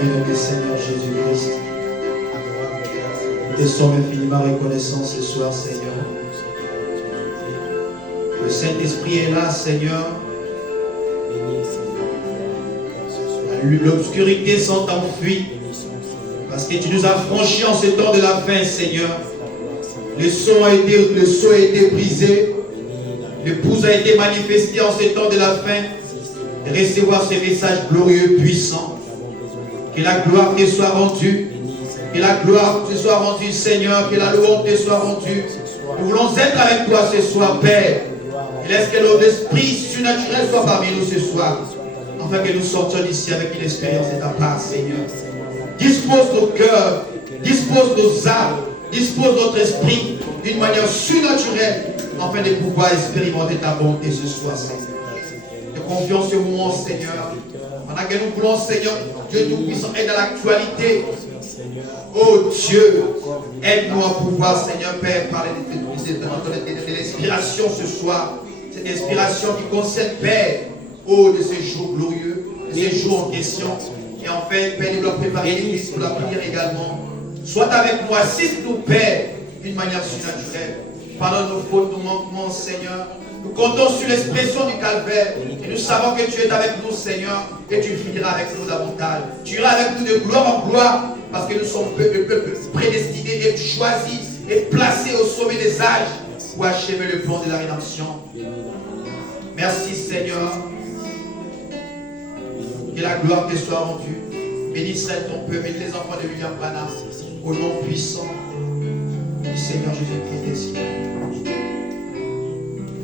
Bien-aimé Seigneur Jésus-Christ, nous te sommes infiniment reconnaissants ce soir, Seigneur. Le Saint-Esprit est là, Seigneur. L'obscurité s'est enfuie parce que tu nous as franchis en ce temps de la fin, Seigneur. Le sceau a été brisé. L'épouse a été manifestée en ce temps de la fin. De recevoir ce message glorieux, puissant. Que la gloire te soit rendue. Que la gloire te soit rendue, Seigneur. Que la louange te soit rendue. Nous voulons être avec toi ce soir, Père. Et laisse que l'esprit surnaturel soit parmi nous ce soir. Afin que nous sortions d'ici avec une expérience de ta part, Seigneur. Dispose nos cœurs, dispose nos âmes, dispose notre esprit d'une manière surnaturelle, afin de pouvoir expérimenter ta bonté ce soir, Seigneur. Te confions ce moment, Seigneur. Pendant que nous voulons, Seigneur, Dieu Tout-Puissant, être dans l'actualité. Oh Dieu, aide-nous à pouvoir, Seigneur Père, parler de l'inspiration ce soir. Cette inspiration qui concerne, Père, oh, de ces jours glorieux, de ces jours en question. Et enfin, Père, nous doit préparer l'église pour la prière également. Sois avec nous, assiste-nous, Père, d'une manière surnaturelle. Pardonne nos fautes, nos manquements, Seigneur. Nous comptons sur l'expression du calvaire. Et nous savons que tu es avec nous, Seigneur. Et tu finiras avec nous davantage. Tu iras avec nous de gloire en gloire. Parce que nous sommes prédestinés et choisis et placés au sommet des âges pour achever le plan de la rédemption. Merci, Seigneur. Que la gloire te soit rendue. Bénis ton peuple, bénis les enfants de William Branham. Au nom puissant du Seigneur Jésus-Christ.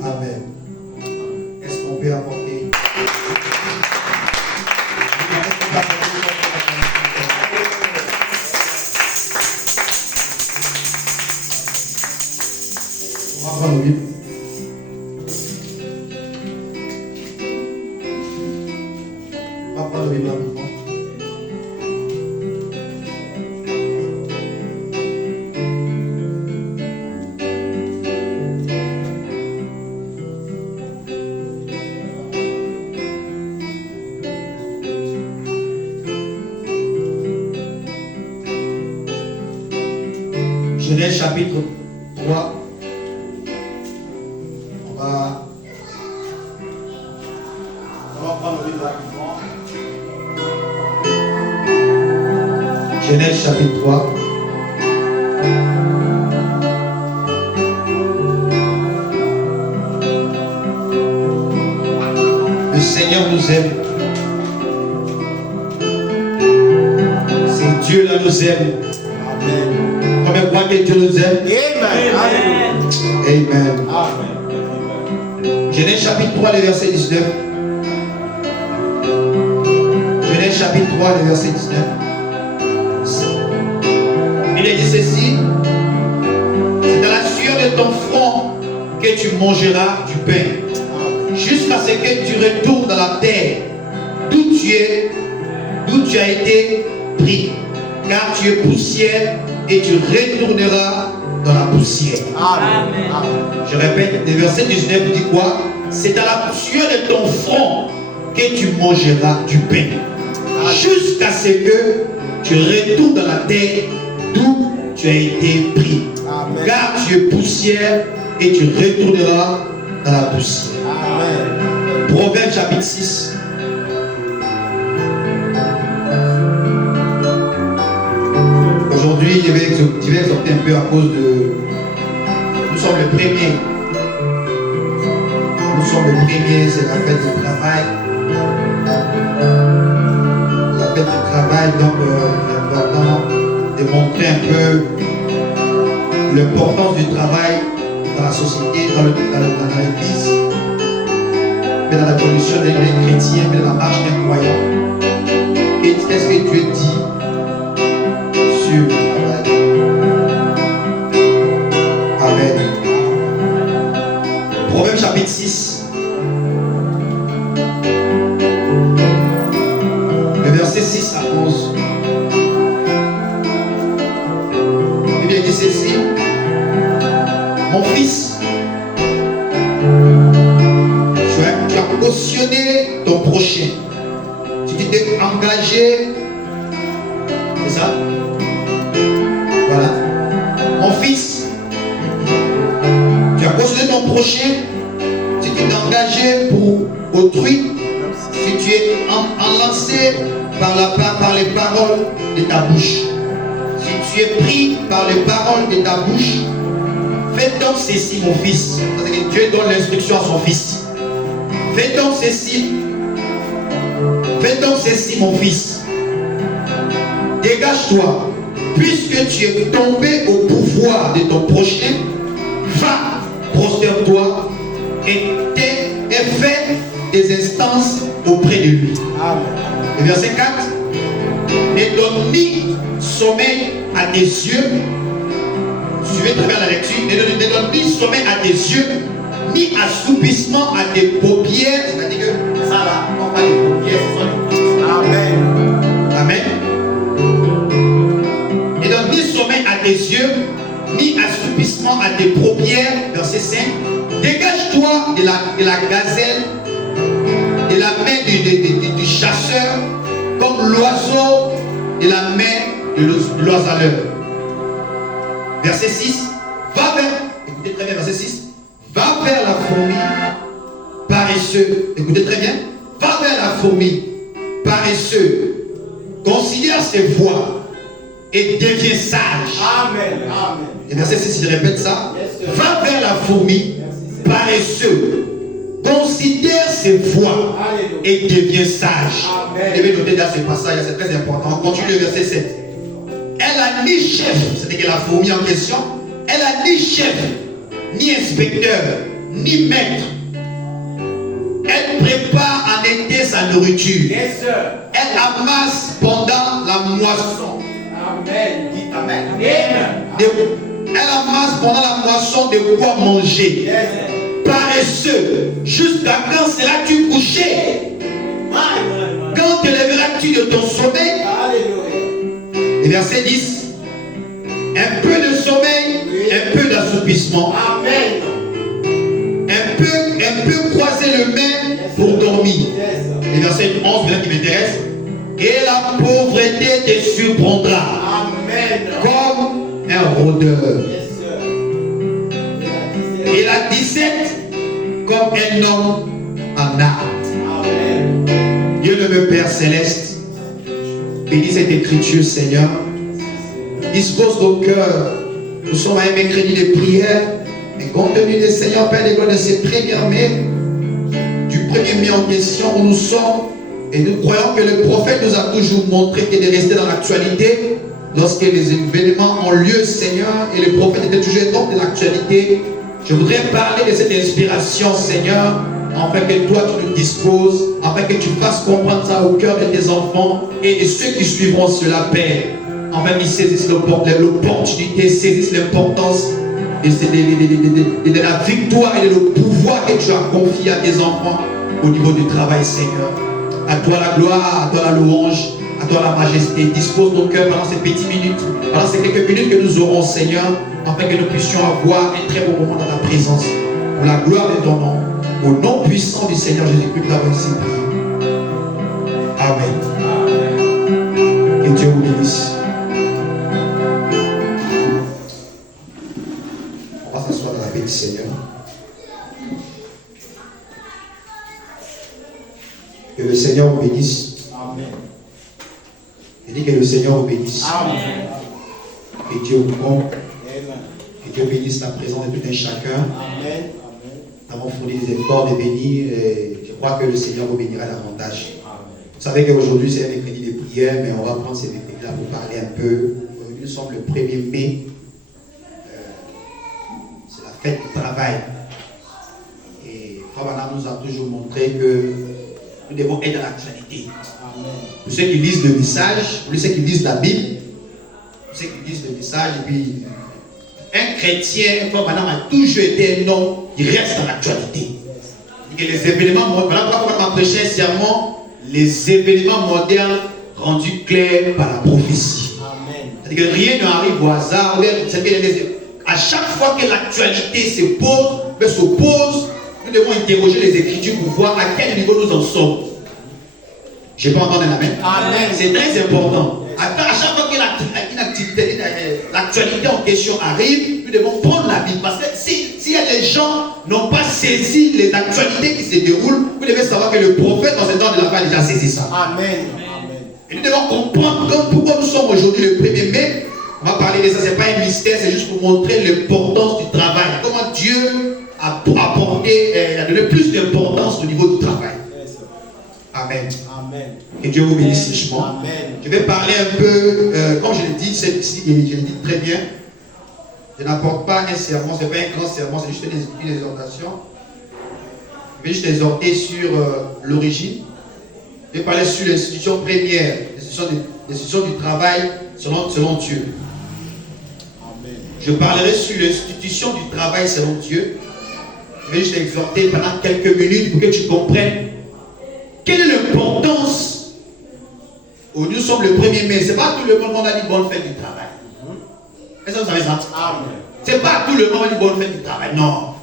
Amen. Est-ce qu'on peut apporter? On va prendre le Bible. On va prendre le Bible rapidement. Genèse chapitre 3. On va prendre le livre rapidement. Genèse chapitre 3. Le Seigneur nous aime. C'est Dieu là nous aime. Combien de fois que Dieu nous aime? Amen. Amen. Amen. Genèse chapitre 3, le verset 19. Genèse chapitre 3, le verset 19. Il est dit ceci: c'est dans la sueur de ton front que tu mangeras du pain, jusqu'à ce que tu retournes dans la terre d'où tu as été pris, car tu es poussière et tu retourneras dans la poussière. Amen. Amen. Je répète, le verset 19 dit quoi? C'est dans la poussière de ton front que tu mangeras du pain, jusqu'à ce que tu retournes dans la terre d'où tu as été pris. Amen. Car tu es poussière et tu retourneras dans la poussière. Amen. Proverbe chapitre 6. Aujourd'hui, je vais exhorter un peu à cause de... Nous sommes le premier. Nous sommes le premier, c'est la fête du travail. La fête du travail, donc il est important de montrer un peu l'importance du travail dans la société, dans l'église, mais dans la condition des chrétiens, mais dans la marche des croyants. Qu'est-ce que Dieu dit sur le travail? Amen. Proverbe chapitre 6. Le verset 6 à 11. Il dit ceci: mon fils, tu as cautionné ton prochain. Tu t'es engagé ça. Voilà. Mon fils, tu as considéré ton prochain, si tu t'es engagé pour autrui, si tu es enlancé par les paroles de ta bouche, si tu es pris par les paroles de ta bouche, fais donc ceci, mon fils. Parce que Dieu donne l'instruction à son fils. Fais donc ceci. Fais donc ceci, mon fils. Dégage-toi. Puisque tu es tombé au pouvoir de ton prochain, va, prosterne-toi et fais des instances auprès de lui. Amen. Et verset 4. Ne donne ni sommeil à tes yeux. Suivez très bien la lecture. Ne donne ni sommeil à tes yeux, ni assoupissement à tes paupières. C'est-à-dire que ça là, on parle des paupières, c'est ça. Amen. Amen. Ne donne ni sommeil à tes yeux, ni assoupissement à tes paupières. Verset 5. Dégage-toi de la gazelle, de la main du chasseur, comme l'oiseau de la main de l'oiseleur. Verset 6. Va vers, écoutez très bien, verset 6. Va vers la fourmi paresseux. Écoutez très bien. Va vers la fourmi paresseux. Considère ses voies et deviens sage. Amen. Amen. Et verset 6, il répète ça. Va vers la fourmi paresseux. Considère ses voies et deviens sage. Vous devez noter dans ce passage, c'est très important. On continue le verset 7. Elle a ni chef, c'est-à-dire la fourmi en question, elle a ni chef, ni inspecteur, ni maître. Elle prépare en été sa nourriture. Yes, elle amasse pendant la moisson. Amen. Dites Amen. Elle amasse pendant la moisson de quoi manger. Yes. Paresseux, jusqu'à quand seras-tu couché? Quand te lèveras-tu de ton sommeil? Et verset 10. Un peu de sommeil, un peu d'assoupissement. Amen. Un peu croiser le main pour dormir. Et verset 11, qui m'intéresse. Et la pauvreté te surprendra. Amen. Comme un rôdeur. Et la 17, comme un homme en art. Dieu le Père céleste, bénis cette écriture, Seigneur. Dispose nos cœurs. Nous sommes à un mercredi de prière. Et compte tenu des Seigneur, Père des gloires, de ces premiers mai, du 1er mai en question où nous sommes, et nous croyons que le prophète nous a toujours montré qu'il est resté dans l'actualité. Lorsque les événements ont lieu, Seigneur, et le prophète était toujours dans de l'actualité. Je voudrais parler de cette inspiration, Seigneur, afin que toi tu nous disposes, afin que tu fasses comprendre ça au cœur de tes enfants et de ceux qui suivront cela, Père. Afin qu'ils saisissent l'opportunité, saisissent l'importance de la victoire et de le pouvoir que tu as confié à tes enfants au niveau du travail, Seigneur. À toi la gloire, à toi la louange, à toi la majesté. Dispose nos cœurs pendant ces petites minutes, pendant ces quelques minutes que nous aurons, Seigneur, afin que nous puissions avoir un très beau moment dans ta présence. Pour la gloire de ton nom, au nom puissant du Seigneur Jésus-Christ, nous avons ainsi prié. Amen. Que Dieu vous bénisse. On va s'asseoir dans la paix du Seigneur. Que le Seigneur vous bénisse. Amen. Je dis que le Seigneur vous bénisse. Amen. Que Dieu vous comble. Que Dieu bénisse la présence de tout un chacun. Amen. Nous avons fourni des efforts de bénir et je crois que le Seigneur vous bénira davantage. Amen. Vous savez qu'aujourd'hui c'est un mercredi de prière, mais on va prendre ces mercredis-là pour parler un peu. Nous sommes le 1er mai. C'est la fête du travail. Et Frère nous a toujours montré que nous devons être dans l'actualité. Pour ceux qui lisent le message, pour ceux qui lisent la Bible, pour ceux qui lisent le message, et puis un chrétien, comme madame, a toujours été un homme qui reste dans l'actualité. Et les événements, voilà pourquoi on m'a prêché un serment, les événements modernes rendus clairs par la prophétie. C'est-à-dire que rien n'arrive au hasard. À chaque fois que l'actualité s'oppose, nous devons interroger les Écritures pour voir à quel niveau nous en sommes. Je n'ai pas entendu un amen. Amen. C'est très important. À chaque fois que l'actualité en question arrive, nous devons prendre la Bible. Parce que si les gens n'ont pas saisi les actualités qui se déroulent, vous devez savoir que le prophète dans ce temps de la fin a déjà saisi ça. Amen. Et nous devons comprendre pourquoi nous sommes aujourd'hui le 1er mai. On va parler de ça, ce n'est pas un mystère, c'est juste pour montrer l'importance du travail. Comment Dieu a donné plus d'importance au niveau du travail. Amen. Amen. Que Dieu vous bénisse richement. Amen. Je vais parler un peu, comme je l'ai dit, je l'ai dit très bien. Je n'apporte pas un sermon, ce n'est pas un grand sermon, c'est juste une exhortation. Je vais juste exhorter sur l'origine. Je vais parler sur l'institution première, l'institution du travail selon Dieu. Amen. Je parlerai sur l'institution du travail selon Dieu. Je vais juste exhorter pendant quelques minutes pour que tu comprennes quelle est l'importance. Nous sommes le 1er mai, ce n'est pas tout le monde qui a dit bonne fête du travail. Est-ce que vous savez ça? Ce n'est pas tout le monde qui a dit bonne fête du travail. Non.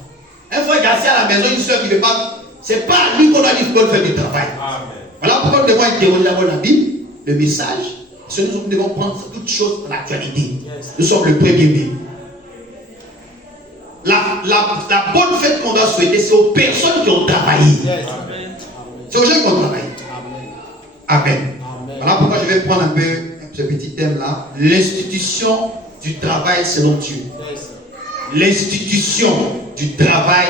Un frère Garcia à la maison, une soeur qui ne veut pas. Ce n'est pas à lui qu'on a dit bonne fête du travail. Amen. Voilà pourquoi nous devons interroger d'abord la Bible, le message. Parce que nous devons prendre toutes choses dans l'actualité. Nous sommes le 1er mai. La bonne fête qu'on doit souhaiter, c'est aux personnes qui ont travaillé. C'est aux gens qui ont travaillé. Amen. Voilà pourquoi je vais prendre un peu ce petit thème-là. L'institution du travail selon Dieu. L'institution du travail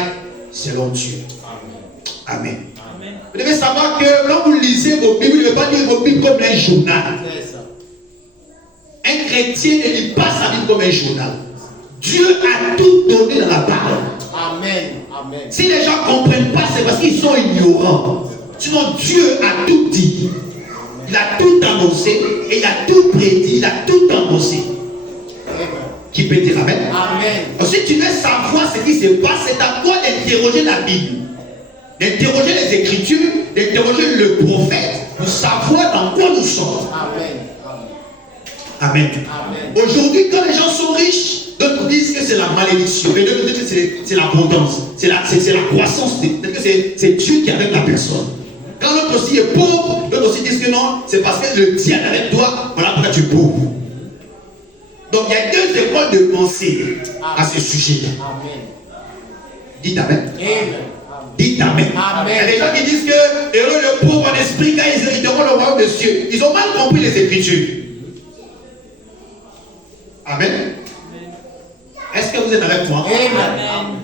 selon Dieu. Amen. Vous devez savoir que quand vous lisez vos Bibles, vous ne devez pas lire vos Bibles comme un journal. Un chrétien ne lit pas sa Bible comme un journal. Dieu a tout donné dans la parole. Amen. Amen. Si les gens ne comprennent pas, c'est parce qu'ils sont ignorants. Sinon, Dieu a tout dit. Il a tout annoncé et il a tout prédit, il a tout annoncé. Amen. Qui peut dire Amen? Amen. Donc, si tu veux savoir ce qui se passe, c'est à toi d'interroger la Bible, d'interroger les Écritures, d'interroger le prophète pour savoir dans quoi nous sommes. Amen. Amen. Amen. Aujourd'hui, quand les gens sont riches, d'autres disent que c'est la malédiction, mais d'autres disent que c'est l'abondance, c'est la croissance, c'est Dieu qui est avec la personne. Quand l'autre aussi est pauvre, l'autre aussi disent que non, c'est parce que le diable est avec toi, voilà pourquoi tu es pauvre. Donc il y a deux écoles de pensée à ce sujet. Amen. Dites Amen. Amen. Dites Amen. Amen. Il y a des gens qui disent que heureux le pauvre en esprit car ils hériteront le royaume de Dieu. Ils ont mal compris les Écritures. Amen. Est-ce que vous êtes avec moi? Amen.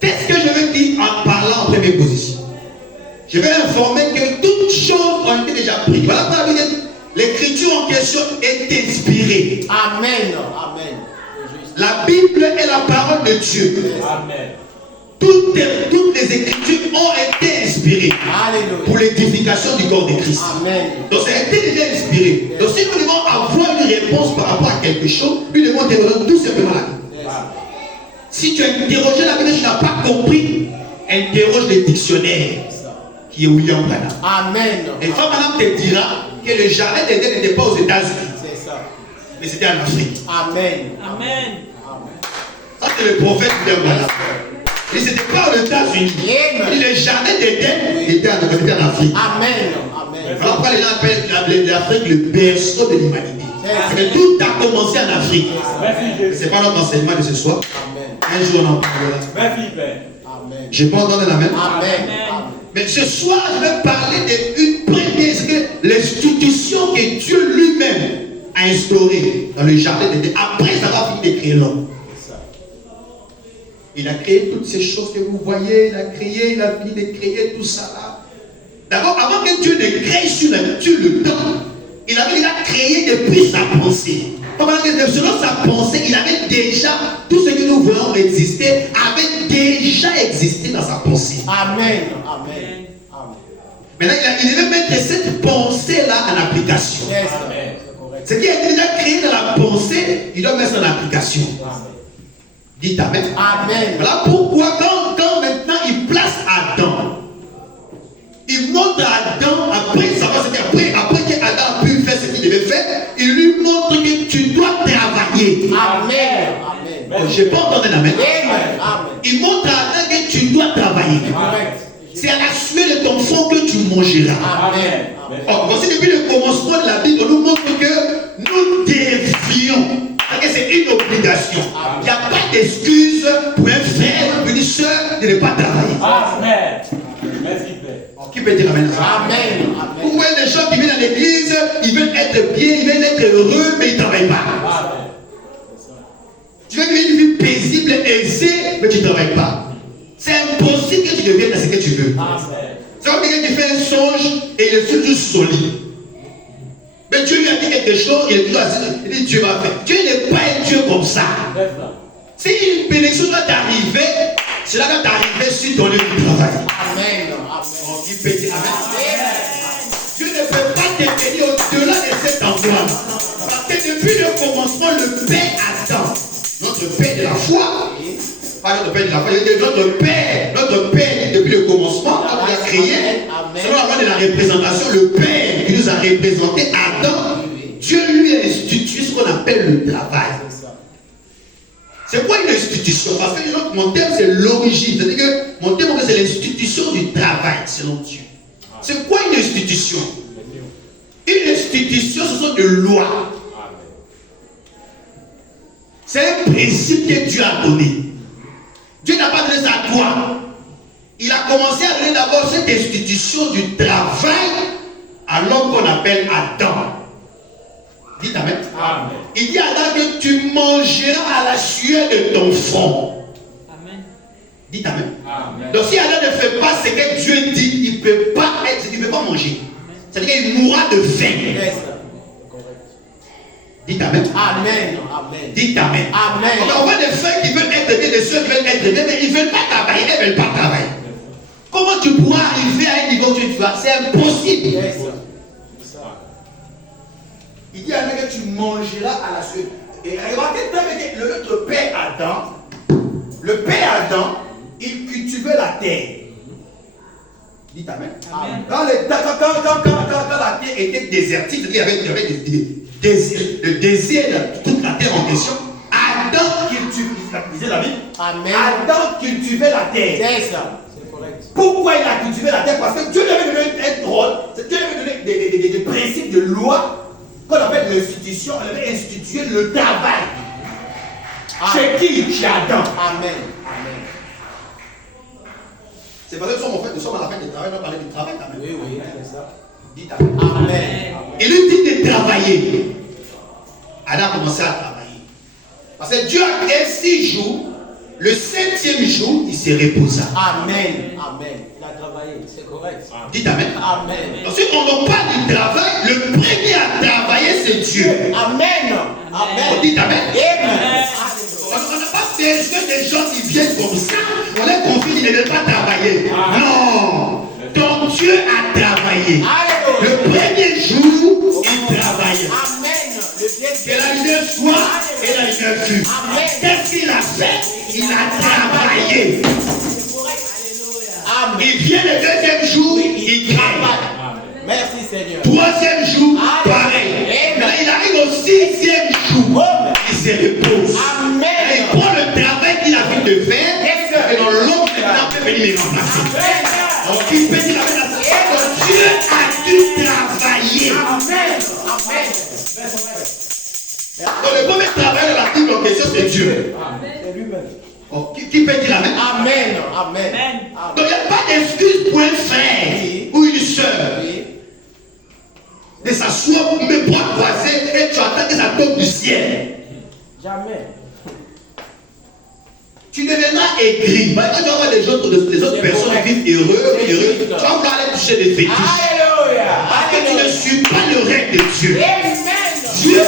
Qu'est-ce que je veux dire en parlant en première position? Je vais informer que toutes choses ont été déjà prises. Voilà pourquoi l'écriture en question est inspirée. Amen. Amen. La Bible est la parole de Dieu. Amen. Toutes les écritures ont été inspirées. Alléluia. Pour l'édification du corps de Christ. Amen. Donc ça a été déjà inspiré. Donc si nous devons avoir une réponse par rapport à quelque chose, nous devons interroger tout simplement la Bible. Si tu as interrogé la Bible et tu n'as pas compris, interroge le dictionnaire qui est William Branham. Amen. Et Femme Branham te dira que le jardin d'Éden n'était pas aux États-Unis. C'est ça. Mais c'était en Afrique. Amen. Amen. Ça c'est le prophète William Branham. Et ce n'était pas aux États-Unis. Le jardin d'Éden était en Afrique. Amen. Amen. Voilà pourquoi les gens appellent l'Afrique le berceau de l'humanité. Parce que tout a commencé en Afrique. Ce n'est pas notre enseignement de ce soir. Amen. Un jour on en parlera. Amen. Je peux entendre la main. Amen. Mais ce soir, je vais parler d'une première, c'est que l'institution que Dieu lui-même a instaurée dans le jardin d'Éden, après avoir fini de créer l'homme. Il a créé toutes ces choses que vous voyez, il a fini de créer tout ça là. D'abord, avant que Dieu ne crée sur le temps, il avait déjà créé depuis sa pensée. Selon sa pensée, il avait déjà, tout ce que nous voyons exister, avait déjà existé dans sa pensée. Amen. Amen. Maintenant, il devait mettre cette pensée-là en application. Yes. Ce qui a été déjà créé dans la pensée, il doit mettre ça en application. Amen. Dites Amen. Amen. Voilà pourquoi quand maintenant il place Adam, il montre à Adam, après qu'Adam a pu faire ce qu'il devait faire, il lui montre que tu dois travailler. Amen. Amen. Je n'ai pas entendu Amen. Amen. Il montre à Adam que tu dois travailler. Amen. C'est à la sueur de ton front que tu mangeras. Amen. Voici depuis le commencement de la Bible, on nous montre que nous devions. que c'est une obligation. Il n'y a pas d'excuse pour un frère ou une soeur de ne pas travailler. Amen. Merci, Père. Qui peut dire Amen? Amen. Pourquoi les gens qui viennent à l'église, ils veulent être bien, ils veulent être heureux, mais ils ne travaillent pas. Amen. Tu veux vivre une vie paisible, aisée, mais tu ne travailles pas. C'est impossible que tu deviennes ce que tu veux. Amen. C'est comme quelqu'un qui fait un songe et il est toujours solide. Mais Dieu lui a dit quelque chose, il est toujours assis, il dit Dieu va faire. Dieu n'est pas un Dieu comme ça. Si une bénédiction doit t'arriver, cela doit t'arriver sur ton lieu de travail. Amen. Qui peut dire Amen. Dieu ne peut pas te bénir au-delà de cet endroit. Parce que depuis le commencement, le Père attend. Notre Père de la foi. Pas notre Père de la foi, il dit notre Père depuis le commencement, quand il a créé, selon la loi de la représentation, le Père qui nous a représenté, Adam, Dieu lui a institué ce qu'on appelle le travail. C'est quoi une institution? Parce que mon terme c'est l'origine, c'est-à-dire que mon terme c'est l'institution du travail, selon Dieu. C'est quoi une institution? Une institution, ce sont des lois. C'est un principe que Dieu a donné. Dieu n'a pas donné ça à toi. Il a commencé à donner d'abord cette institution du travail à l'homme qu'on appelle Adam. Dites Amen. Amen. Il dit à Adam que tu mangeras à la sueur de ton front. Amen. Dites Amen. Amen. Donc si Adam ne fait pas ce que Dieu dit, il ne peut pas manger. C'est-à-dire qu'il mourra de faim. Dites Amen. Amen. Dites Amen. Amen. On voit des frères qui veulent être bien, des soeurs qui veulent être bien, mais ils ne veulent pas travailler, elles ne veulent pas travailler. Comment tu pourras arriver à un niveau où tu vas? C'est impossible. Il dit à Adam que tu mangeras à la sueur. Et regardez bien que notre père Adam, le père Adam, il cultivait la terre. Dites Amen. Amen. Quand la terre était désertique, il y avait le désir de toute la terre en question. Adam cultivait la Bible. Amen. Adam cultivait la terre. C'est ça. C'est correct. Pourquoi il a cultivé la terre? Parce que Dieu lui avait donné un rôle, Dieu lui avait donné des principes de loi qu'on appelle l'institution. Il avait institué le travail. Chez qui? Chez Adam. Amen. C'est parce que nous sommes à la fin du travail, on va parler du travail quand même. Oui, c'est ça. Dites Amen. Amen. Il lui dit de travailler. Adam a commencé à travailler. Parce que Dieu a créé 6 jours. Le 7e jour, il se reposa. Amen. Il a travaillé, c'est correct. Dites Amen. Amen. Ensuite, on ne parle du travail. Le premier à travailler, c'est Dieu. Amen. On dit Amen. Amen. On n'a pas besoin des gens qui viennent comme ça. On les confie, ils ne veulent pas travailler. Non. Ton Dieu a travaillé. Le premier jour, il travaillait. Amen. Que la lumière soit et la lumière fut. Qu'est-ce qu'il a fait? Il a travaillé. Amen. Il vient le 2e jour, il travaille. Merci Seigneur. 3e jour, pareil. Là, il arrive au 6e jour. Il se repose. Amen. Et il prend le travail qu'il a fait de faire. Et dans l'autre, il peut venir les remplacer. Donc, il peut dire avec la sagesse, Dieu a dû travailler. Amen. Donc, le premier travail de la Bible en question, c'est Dieu. C'est lui-même. Donc, qui peut dire Amen? Amen. Donc, il n'y a pas d'excuse pour un frère ou une soeur de s'asseoir pour mes bras croisés et tu attends que ça tombe du ciel. Jamais. Tu deviendras aigri. Quand tu vas voir les autres personnes vivent heureux, tu vas vouloir aller toucher des fétiches. Alléluia. Parce que tu ne suis pas le règne de Dieu. Amen. Dieu a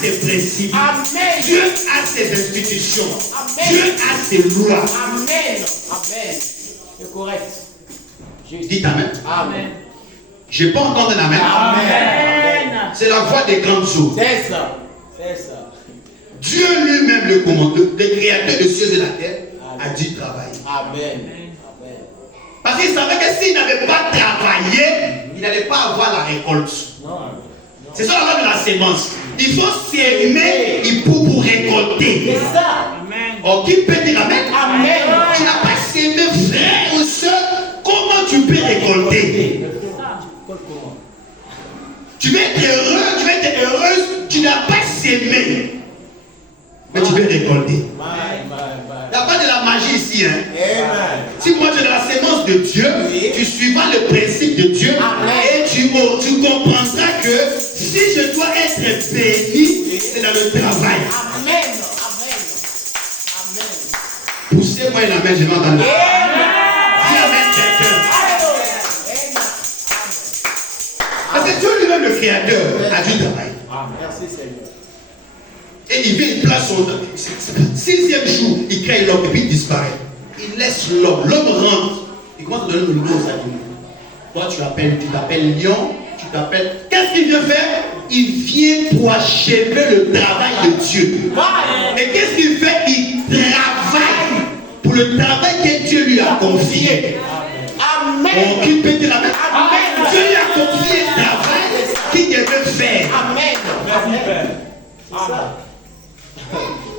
ses principes. Amen. Dieu a ses institutions. Amen. Dieu a ses lois. Amen. C'est correct. Dites Amen. Amen. Je n'ai pas entendu un Amen. Amen. C'est la voix des grandes eaux. C'est ça. Dieu lui-même, le commandeur, le créateur des cieux et la terre, a dû travailler. Amen. Parce qu'il savait que s'il n'avait pas travaillé, il n'allait pas avoir la récolte. Non. C'est ça la loi de la sémence. Il faut s'aimer pour récolter. C'est ça. Amen. Oh, qui peut dire Amen? Amen. Tu n'as pas s'aimer, frère ou soeur. Comment tu peux récolter? Tu veux être heureux, tu veux être heureuse, tu n'as pas s'aimer. mais tu veux récolter. My, my. Il n'y a pas de la magie ici. Hein. Amen. Si moi tu es de la sémence de Dieu, Oui. tu suivras le principe de Dieu. Amen. Et tu comprendras que si je dois être béni, c'est dans le travail. Amen. Amen. Amen. Poussez-moi une amen, je vais entendre. Dis amen quelqu'un. Alléluia. Parce que Dieu lui-même, le Créateur, a du travail. Merci Seigneur. Et il vient, il place son 6e jour, il crée l'homme et puis il disparaît. Il laisse l'homme. L'homme rentre. Il commence à donner le nom aux animaux. Toi, tu t'appelles lion, tu t'appelles. Qu'est-ce qu'il vient faire? Il vient pour achever le travail de Dieu. Et qu'est-ce qu'il fait? Il travaille pour le travail que Dieu lui a confié. Amen. Oh, qui peut dire la même? Amen. Dieu lui a confié un travail qu'il devait faire. Amen. Merci, Père. C'est ça.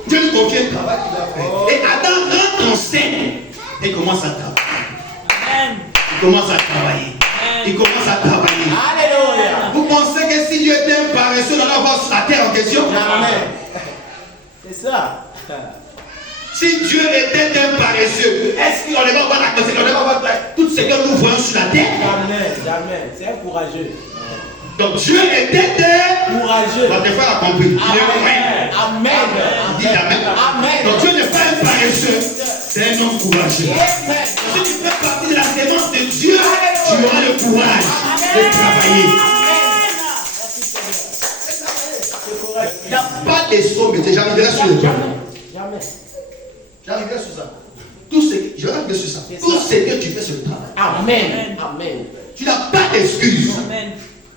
Dieu lui confie un travail qu'il doit faire. Et Adam rentre en scène et commence à travailler. Amen. Il commence à travailler. Il commence à travailler. Alléluia. Vous pensez que si Dieu était un paresseux, on allait avoir la terre en question? Amen. C'est ça. Si Dieu était un paresseux, est-ce qu'on allait avoir la conséquence? On allait avoir tout ce que nous voyons sur la terre? Jamais, jamais. C'est un courageux. Donc Dieu était un Courageux. Votre frère a compris. Il est vrai. Amen. Il dit Amen. Amen. Donc Dieu n'est pas un paresseux, c'est un homme courageux. Amen. Si tu fais partie de la sémence de Dieu, tu auras le courage de travailler. Merci Seigneur. C'est correct. Il n'y a pas de sommité. J'arriverai sur le point. Jamais. J'arriverai sur ça. Je vais arriver sur ça. Tout ce que tu fais sur le travail. Amen. Amen. Tu n'as pas d'excuse. Amen.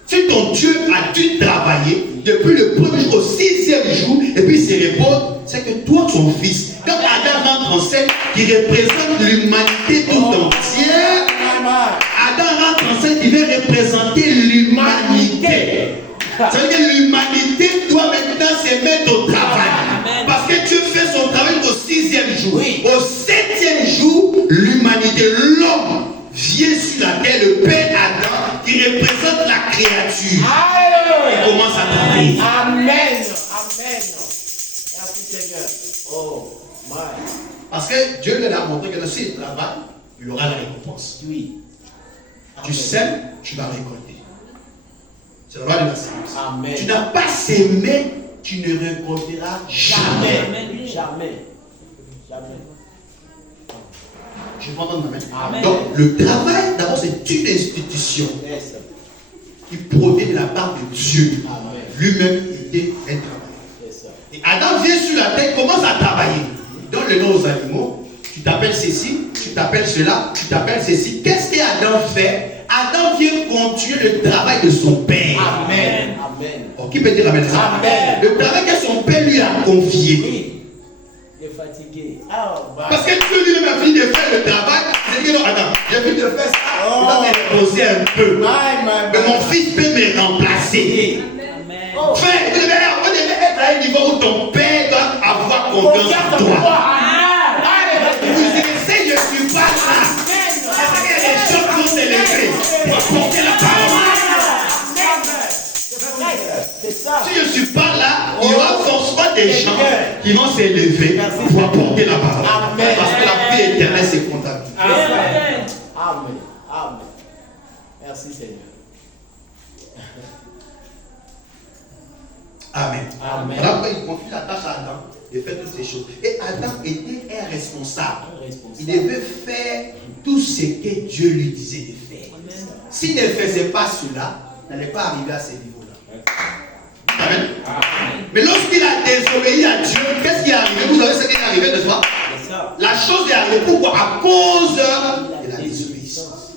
Si ton Dieu a dû travailler depuis le premier jour au 6e jour, et puis il se repose, c'est que toi, son fils, comme Adam rentre en scène, qui représente l'humanité tout entière, Adam rentre en scène qui veut représenter l'humanité. C'est-à-dire que l'humanité doit maintenant se mettre au travail. Amen. Parce que Dieu fait son travail au 6e jour. Oui. Au 7e jour, l'humanité, l'homme, vient sur la terre, le Père Adam, qui représente la créature. Alléluia. Il commence à travailler. Amen. Amen. Merci Seigneur. Oh, my. Parce que Dieu lui a montré que s'il travaille, il aura la récompense. Oui. Tu sèmes, tu vas récolter. C'est la loi de la sémence. Amen. Tu n'as pas sémé, tu ne récolteras jamais. Amen. Jamais. Jamais. Je peux entendre amen. Amen. Donc, le travail, d'abord, c'est une institution Yes. qui provient de la part de Dieu. Amen. Lui-même était un travail. Yes. Et Adam vient sur la terre, commence à travailler. Il donne le nom aux animaux. Tu t'appelles ceci, tu t'appelles cela, tu t'appelles ceci. Qu'est-ce qu'Adam fait? Adam vient continuer le travail de son père. Amen. Amen. Oh, qui peut dire amen? Amen. Le travail que son père lui a confié. Oui. Il est fatigué. Oh, bah. Parce que Dieu lui-même a fini de faire le travail. Il dit non, attends, j'ai fini de faire ça. Oh. Il va me reposer un peu. My. Mais mon fils peut me remplacer. Amen. Oh. Frère, vous devez être à un niveau où ton père doit avoir confiance en toi. Vous savez, je ne suis pas là. Parce qu'il y a des gens qui vont s'élever pour apporter la parole. C'est ça. Si je ne suis pas là, il y aura forcément des gens qui vont s'élever pour apporter la parole. Amen. Parce que la vie éternelle, c'est comptable. Amen. Amen. Amen. Merci Seigneur. Amen. Amen. Alors, il confie la tâche à Adam de faire toutes ces choses. Et Adam était un responsable. Il devait faire tout ce que Dieu lui disait de faire. Amen. S'il ne faisait pas cela, il n'allait pas arriver à ce niveau-là. Amen. Mais lorsqu'il a désobéi à Dieu, qu'est-ce qui est arrivé? Vous savez ce qui est arrivé, n'est-ce pas? C'est ça. La chose est arrivée. Pourquoi? À cause de la désobéissance.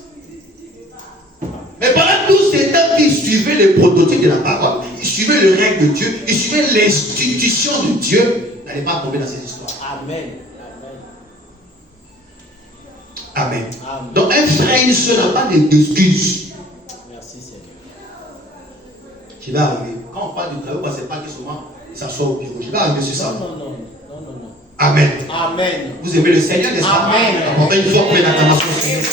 Mais pendant tout ce temps qu'il suivait les prototypes de la parole, il suivait le règne de Dieu, il suivait l'institution de Dieu, il n'allait pas tomber dans ces histoires. Amen. Amen. Amen. Donc un frère et une soeur n'a pas d'excuses. Merci Seigneur. Je vais arriver. Quand on parle du travail, on ne sait pas que souvent ça soit au bureau. Je vais arriver sur ça. Non. Amen. Amen. Vous aimez le Seigneur, n'est-ce pas? Amen. On va une fois pour l'acclamation au Seigneur.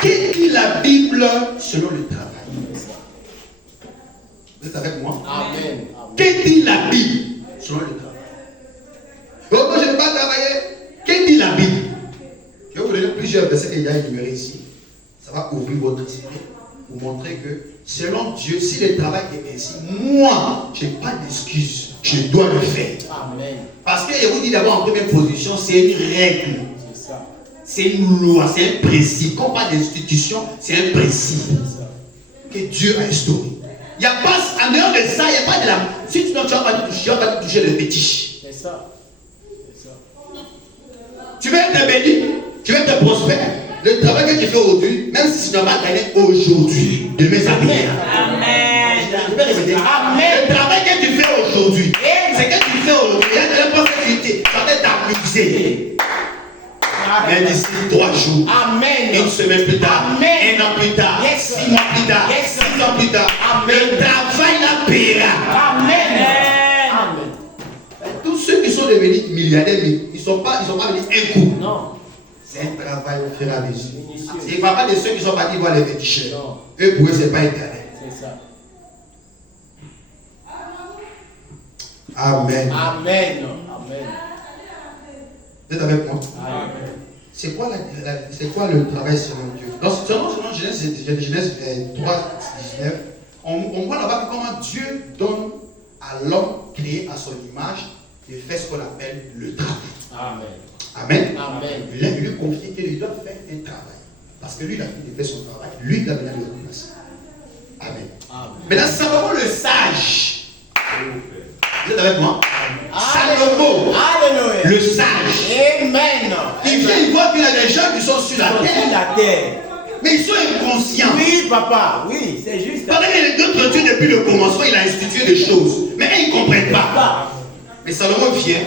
Que dit la Bible selon le travail? Vous êtes avec moi? Amen. Que dit la Bible selon le travail? Donc, moi, je ne vais pas travailler. Que dit la Bible? Je vais vous donner plusieurs versets qu'il y a énumérés ici. Ça va ouvrir votre esprit. Vous montrer que selon Dieu, si le travail est ainsi, moi, je n'ai pas d'excuse. Je dois le faire. Amen. Parce que je vous dis d'abord en première position, c'est une règle. C'est ça. C'est une loi, c'est un principe. Quand on parle d'institution, c'est un principe que Dieu a instauré. Il n'y a pas, en dehors de ça, il n'y a pas de la. Si tu ne vas pas toucher le fétiche. C'est ça. C'est ça. Tu veux être béni, tu veux être prospère. Le travail que tu fais aujourd'hui, même si tu ne vas pas gagner aujourd'hui, demain ça viendra. Amen. Je vais répéter. Le travail que tu fais aujourd'hui, c'est que tu fais aujourd'hui. Il y a de la possibilité. Ça va t'amuser. Mais d'ici 3 jours, Amen. une semaine plus tard, Amen. 1 an plus tard, Yes. 6 mois plus tard, Yes. 6 ans plus tard, Amen. le travail la paiera. Amen. Amen. Amen. Tous ceux qui sont devenus milliardaires, ils ne sont pas venus un coup. Non. C'est un travail au fur et à mesure. Minutieux. Il ne va pas de ceux qui sont partis voir les féticheurs. Non. Eux, pour eux, ce n'est pas éternel. C'est ça. Amen. Amen. Amen. Vous êtes avec moi? Amen. C'est quoi, c'est quoi le travail selon Dieu? Selon Genèse 3, 19, on voit là-bas comment Dieu donne à l'homme créé à son image de faire ce qu'on appelle le travail. Amen. Amen. Amen. Il lui confie qu'il doit faire un travail. Parce que lui, il a fini de faire son travail. Lui, il a donné le commencer. Amen. Amen. Maintenant, Salomon le sage. Vous êtes avec moi? Salomon, Alléluia. le sage. Amen. Il vient, il voit qu'il y a des gens qui sont sur la Sur terre, la terre. mais ils sont inconscients. Oui, papa. Oui, c'est juste. Pendant que d'autres Dieu, depuis le commencement, il a institué des choses. Mais ils ne comprennent pas. Papa. Mais Salomon vient,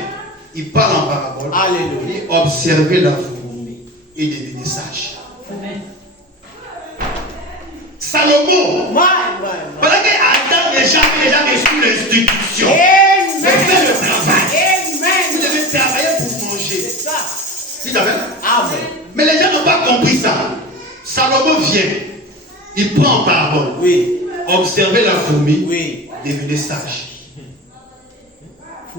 il parle en parabole. Alléluia. Et observez la fourmi et devenez sage. Amen. Salomon, Moi. pendant qu'Adam déjà reçu l'institution, c'est Amen. faire le travail. Vous Amen. devez travailler pour manger. C'est ça. Si t'as vu? Amen. Mais les gens n'ont pas compris ça. Salomon vient, il prend en parabole. Oui. Observez la fourmi, Oui. devenez sage.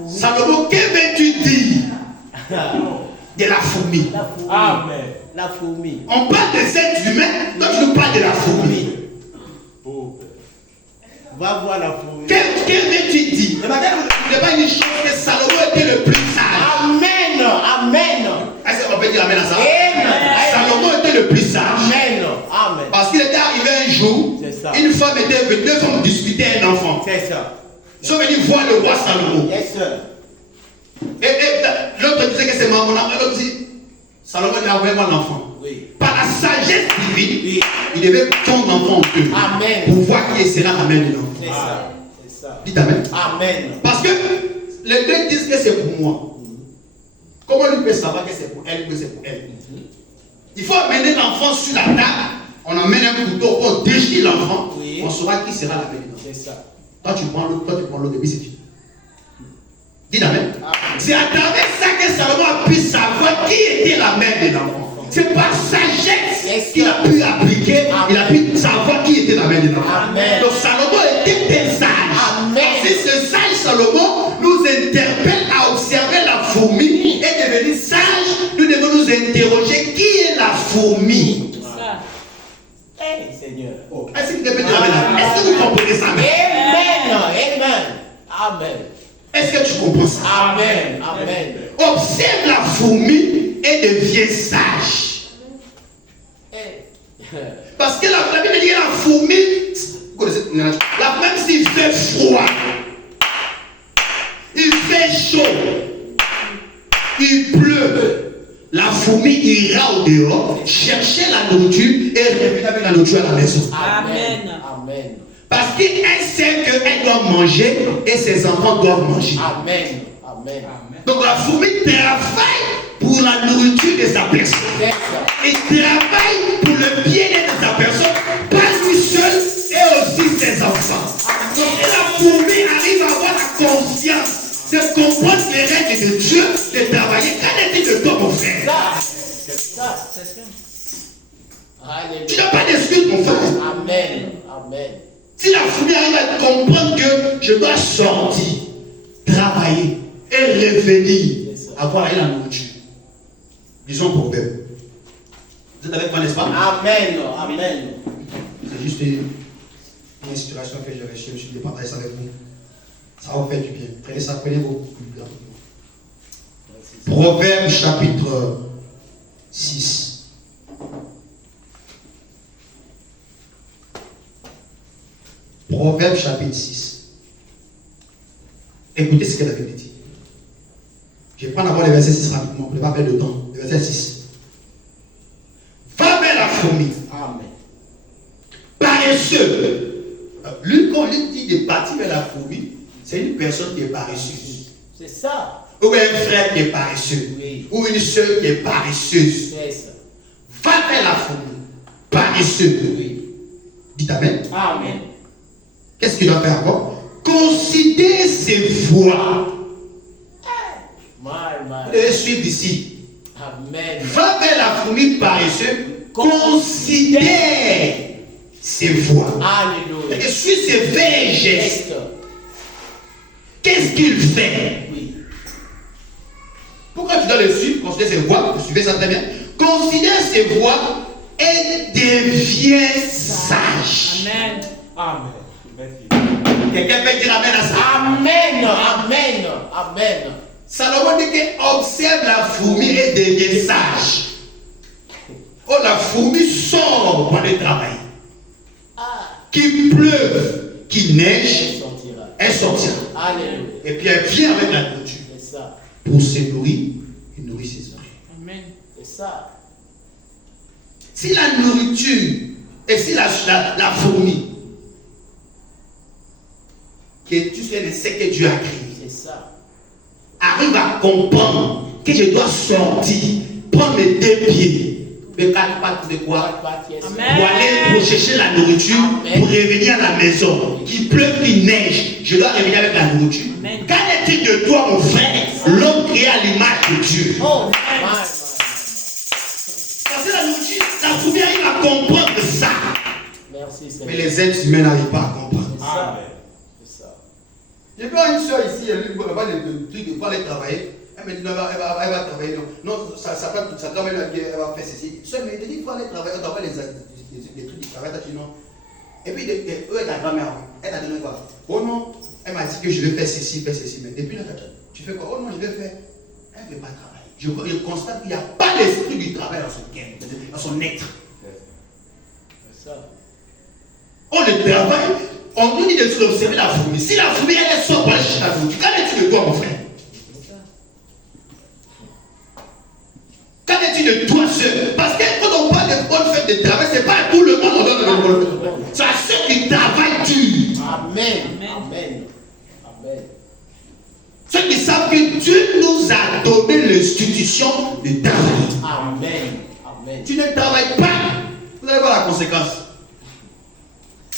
Salomon, que veux-tu dire de la fourmi? La fourmi. Amen. La fourmi. On parle des êtres humains, donc je nous parle de la fourmi. Va voir la fourmi. Que veux-tu dire? Le matin, vous ne pas une chose que Salomon était le plus sage. Amen. Amen. Est-ce qu'on peut dire amen à ça? Amen. Salomon était le plus sage. Amen. Amen. Parce qu'il était arrivé un jour, C'est ça. une femme était venue, deux femmes disputaient un enfant. C'est ça. Ils sont venus voir le roi Salomon. Yes, sir. Et l'autre disait que c'est mon enfant. L'autre dit, Salomon a envoyé mon enfant. Oui. Par la sagesse divine, Oui. il devait prendre l'enfant en deux. Amen. Pour voir qui est cela amène l'enfant. C'est ça. C'est ça. Dites amen. Amen. Parce que les deux disent que c'est pour moi. Comment lui peut savoir que c'est pour elle, que c'est pour elle? Il faut amener l'enfant sur la table. On amène un couteau, on déchire l'enfant. Oui. On saura qui sera la belle. C'est ça. Toi tu prends l'autre, et c'est fini. Dites amen. Amen. C'est à travers ça que Salomon a pu savoir qui était la mère de l'enfant. C'est par sagesse Yes, qu'il a pu appliquer, il a pu savoir qui était la mère de l'enfant. Amen. Donc Salomon était un sage. Amen. Si ce sage Salomon nous interpelle à observer la fourmi et devenir sage, nous devons nous interroger qui est la fourmi. Ça. Hey, Seigneur. Oh, est-ce que vous devez dire amen? Est-ce que vous comprenez ça? Amen. Amen. Amen. Est-ce que tu comprends ça? Amen. Amen. Observe la fourmi et deviens sage. Hey. Parce que la Bible dit que la fourmi, vous connaissez, même s'il fait froid, il fait chaud, il pleut, la fourmi ira au dehors chercher la nourriture et revenir avec la nourriture à la maison. Amen. Amen. Parce qu'elle sait qu'elle doit manger et ses enfants doivent manger. Amen. Amen. Donc la fourmi travaille pour la nourriture de sa personne. C'est ça. Il travaille pour le bien-être de sa personne, pas lui seul et aussi ses enfants. Donc si la fourmi arrive à avoir la conscience de comprendre les règles de Dieu, de travailler, qu'en est-il de toi mon frère? C'est ça. C'est ça. Tu Alléluia. n'as pas d'excuse mon frère. Amen. Amen. Si la fourmi arrive à comprendre que je dois sortir, travailler et revenir, avoir la nourriture. Disons Proverbe. Vous êtes avec moi, n'est-ce pas? Amen. Amen. C'est juste une inspiration que j'ai reçue. Je me suis dit, partager ça avec vous. Ça va vous faire du bien. Prenez ça, prenez vos Bibles. Proverbe chapitre 6. Proverbe chapitre 6. Écoutez ce que la Bible dit. Je vais prendre d'abord le verset 6 rapidement, pour ne pas perdre de temps. Le verset 6. Va vers la fourmi. Amen. Paresseux. Lui, quand il dit de partir vers la fourmi, c'est une personne qui est paresseuse. C'est ça. Ou un frère qui est paresseux. Oui. Ou une soeur qui est paresseuse. C'est ça. Va vers la fourmi. Paresseux. Oui. Dites Amen. Amen. Qu'est-ce qu'il doit faire encore? Considère ses voies. Vous devez suivre ici. Amen. Va vers la fourmi paresseuse. Considère ses voies. Alléluia. Et suis ses verts gestes. Qu'est-ce qu'il fait? Oui. Pourquoi tu dois le suivre? Considère ses voies. Vous suivez ça très bien. Considère ses voies et deviens sage. Amen. Amen. Merci. Quelqu'un peut dire Amen à ça? Amen. Amen. Amen. Salomon dit que observe la fourmi et devient sage. Oh, la fourmi sort pour aller travailler. Qu'il pleuve, qu'il neige, elle sortira. Alléluia. Et puis elle vient avec la nourriture. C'est ça. Pour se nourrir, il nourrit ses oreilles. Amen. C'est ça. Si la nourriture, et si la fourmi, qui est tout ce l'insecte que Dieu a créé, C'est ça. arrive à comprendre que je dois sortir, prendre mes deux pieds, mes quatre pattes de quoi? Amen. Pour aller pour chercher la nourriture, Amen. pour revenir à la maison. Qu'il pleuve, qu'il neige, je dois revenir avec la nourriture. Amen. Qu'en est-il de toi, mon frère? L'homme créé à l'image de Dieu. Oh, Parce que la nourriture, la fourmi arrive à comprendre ça. merci Seigneur. Mais les êtres humains n'arrivent pas à comprendre. C'est ça. Amen. C'est ça. J'ai vu une soeur ici, elle va le truc de quoi aller travailler. Elle me dit, non, elle va travailler. Non, ça doit même elle va faire ceci. Soeur, mais elle dit, il faut aller travailler, on doit avoir les trucs du travail. Elle dit non. Et puis, eux et ta grand-mère, elle t'a donné quoi? Oh non, elle m'a dit que je vais faire ceci. Mais depuis là, tu fais quoi? Oh non, je vais faire. Elle ne veut pas travailler. Je constate qu'il n'y a pas d'esprit du travail dans son cœur, dans son être. C'est ça. On le travaille, on nous dit d'observer la fourmi. Si la fourmi, elle sort pour aller chercher la nourriture, qu'en est-il de toi, mon frère? Qu'en est-il de toi, seul? Parce que quand on parle de bonne fête de travail, ce n'est pas à tout le monde on donne le bonne fête. C'est à ceux qui travaillent dur. Amen. Amen. Amen. Ceux qui savent que Dieu nous a donné l'institution de travailler. Amen. Amen. Tu ne travailles pas, vous allez voir la conséquence.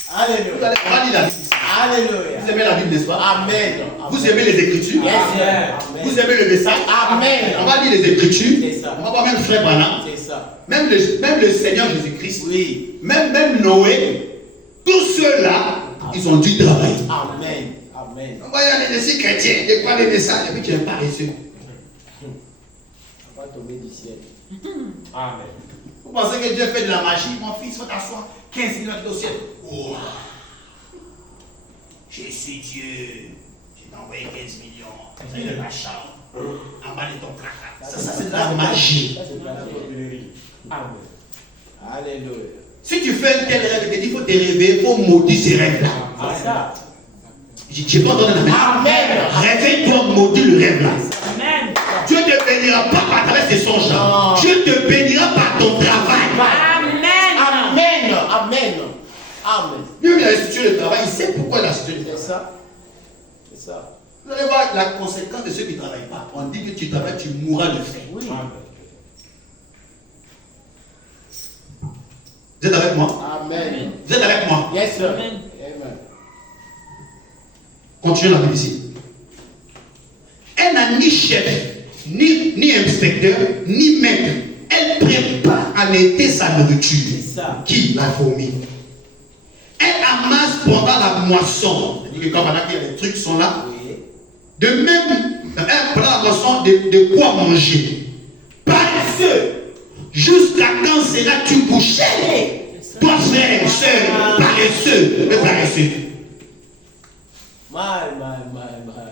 Vous Alléluia. allez pas lire la Bible. Alléluia. Vous aimez la Bible, n'est-ce pas? Amen. Vous aimez les Écritures? Yes, sir. Amen. Vous aimez le message? Amen. On va lire les Écritures. C'est ça. On va voir même Frère Branham. C'est ça. Même le Seigneur Jésus-Christ. Oui. Même Noé. Tous ceux-là, ils ont dû travailler. Amen. Amen. On va y aller des chrétiens, de quoi les messages, et puis tu es paresseux. On va tomber du ciel. Amen. Vous pensez que Dieu fait de la magie? Mon fils, va t'asseoir 15 minutes au ciel. Oh. Je suis Dieu. Je t'ai envoyé 15 millions. Ça y est, la chambre. En bas de ton placard. Ça c'est de la magie. Ça, c'est pas La vrai. sorcellerie. Amen. Alléluia. Si tu fais un tel rêve, il faut te réveiller, il faut maudire ces rêves-là. C'est ça. Je n'ai pas entendu la main. Amen. Réveille-toi, maudis le rêve-là. Amen. Dieu ne te bénira pas par travers ces songes-là. Non. Dieu te bénira par ton travail. Amen. Amen. Amen. Amen. Dieu il a institué le travail, il sait pourquoi il a institué le C'est travail. ça. C'est ça. Vous allez voir la conséquence de ceux qui ne travaillent pas. On dit que tu travailles, tu mourras de faim. Oui. Amen. Vous êtes avec moi? Amen. Vous êtes avec moi? Yes, sir. Amen. Amen. Continuez la Bible ici. Elle n'a ni chef, ni inspecteur, ni maître. Elle prépare en été sa nourriture. C'est ça. Qui? La fourmi. elle amasse pendant la moisson. C'est-à-dire que quand voilà que les trucs sont là, Oui. de même, elle pendant la moisson, de quoi manger. Paresseux. Jusqu'à quand seras-tu couché? Toi, frère, soeur, paresseux, le paresseux. My.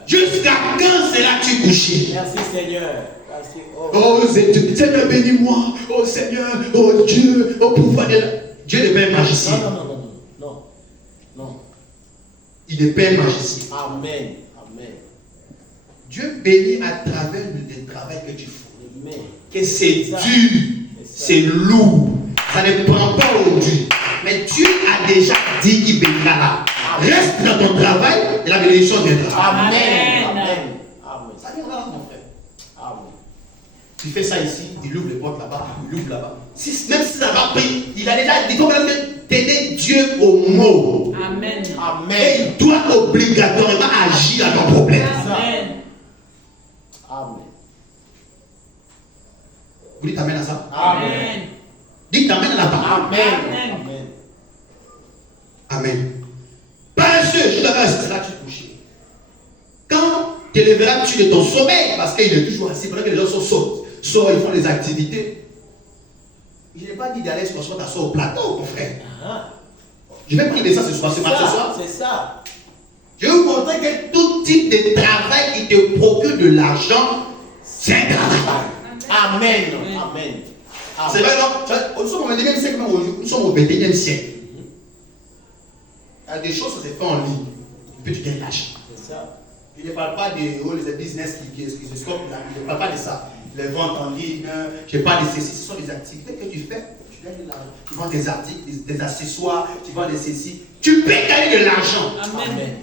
Jusqu'à quand seras-tu couché? Merci Seigneur. Merci. Oh. Oh Seigneur, bénis-moi. Oh Seigneur, oh Dieu, oh pouvoir de la... Dieu n'est pas un magicien. Non. Il n'est pas un magicien. Amen. Dieu bénit à travers le travail que tu fais. Amen. Que c'est dur, c'est lourd, ça ne prend pas au dur. Mais Dieu a déjà dit qu'il bénira là. Reste dans ton travail et la bénédiction viendra. Amen. Ça viendra là, mon frère. Amen. Tu fais ça ici, il ouvre les portes là-bas, il ouvre là-bas. Même si ça va pris, il a déjà dit, il faut quand même t'aider Dieu au mot. Amen. Et il doit obligatoirement agir à ton problème. Amen. Vous dites amen à ça? Amen. Dites amen à la parole. Amen. Paresseux, je le reste, là tu couches. Quand tu lèveras-tu de ton sommeil, parce qu'il est toujours assis, pendant que les gens sortent, ils font des activités. Je n'ai pas dit d'aller se t'asseoir au plateau, mon frère. Je vais parler de ça ce soir, ce soir. C'est ça. Je vais vous montrer que tout type de travail qui te procure de l'argent, c'est un travail. Amen. C'est vrai, non? Nous sommes au 21e siècle, nous sommes au 21e siècle. Il y a des choses qui se font en ligne. Et puis tu gagnes l'argent. C'est ça. Je ne parle pas des business qui se scopent là. Je ne parle pas de ça. Les ventes en ligne, je ne parle pas de ceci. Ce sont des activités que tu fais. Tu gagnes de l'argent. Tu vends des articles, des accessoires, tu vends des ceci. Tu peux gagner de l'argent. Amen.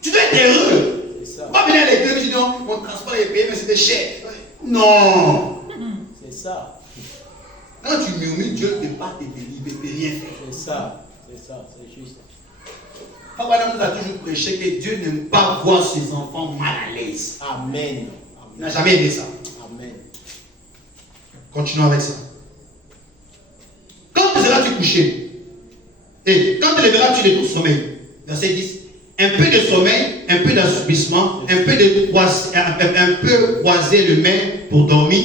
Tu dois être heureux. C'est ça. Pas venir à l'église et dire non, mon transport est payé, mais c'était cher. Non. C'est ça. Quand tu murmures, Dieu ne peut pas te bénir, il ne peut rien faire. C'est ça. C'est juste. Papa nous a toujours prêché que Dieu n'aime pas voir ses enfants mal à l'aise. Amen. Il n'a jamais aimé ça. Amen. Continuons avec ça. Quand seras-tu couché? Et quand te lèveras-tu de ton sommeil? Verset 10. Un peu de sommeil, un peu d'assoupissement, un peu croiser le main pour dormir,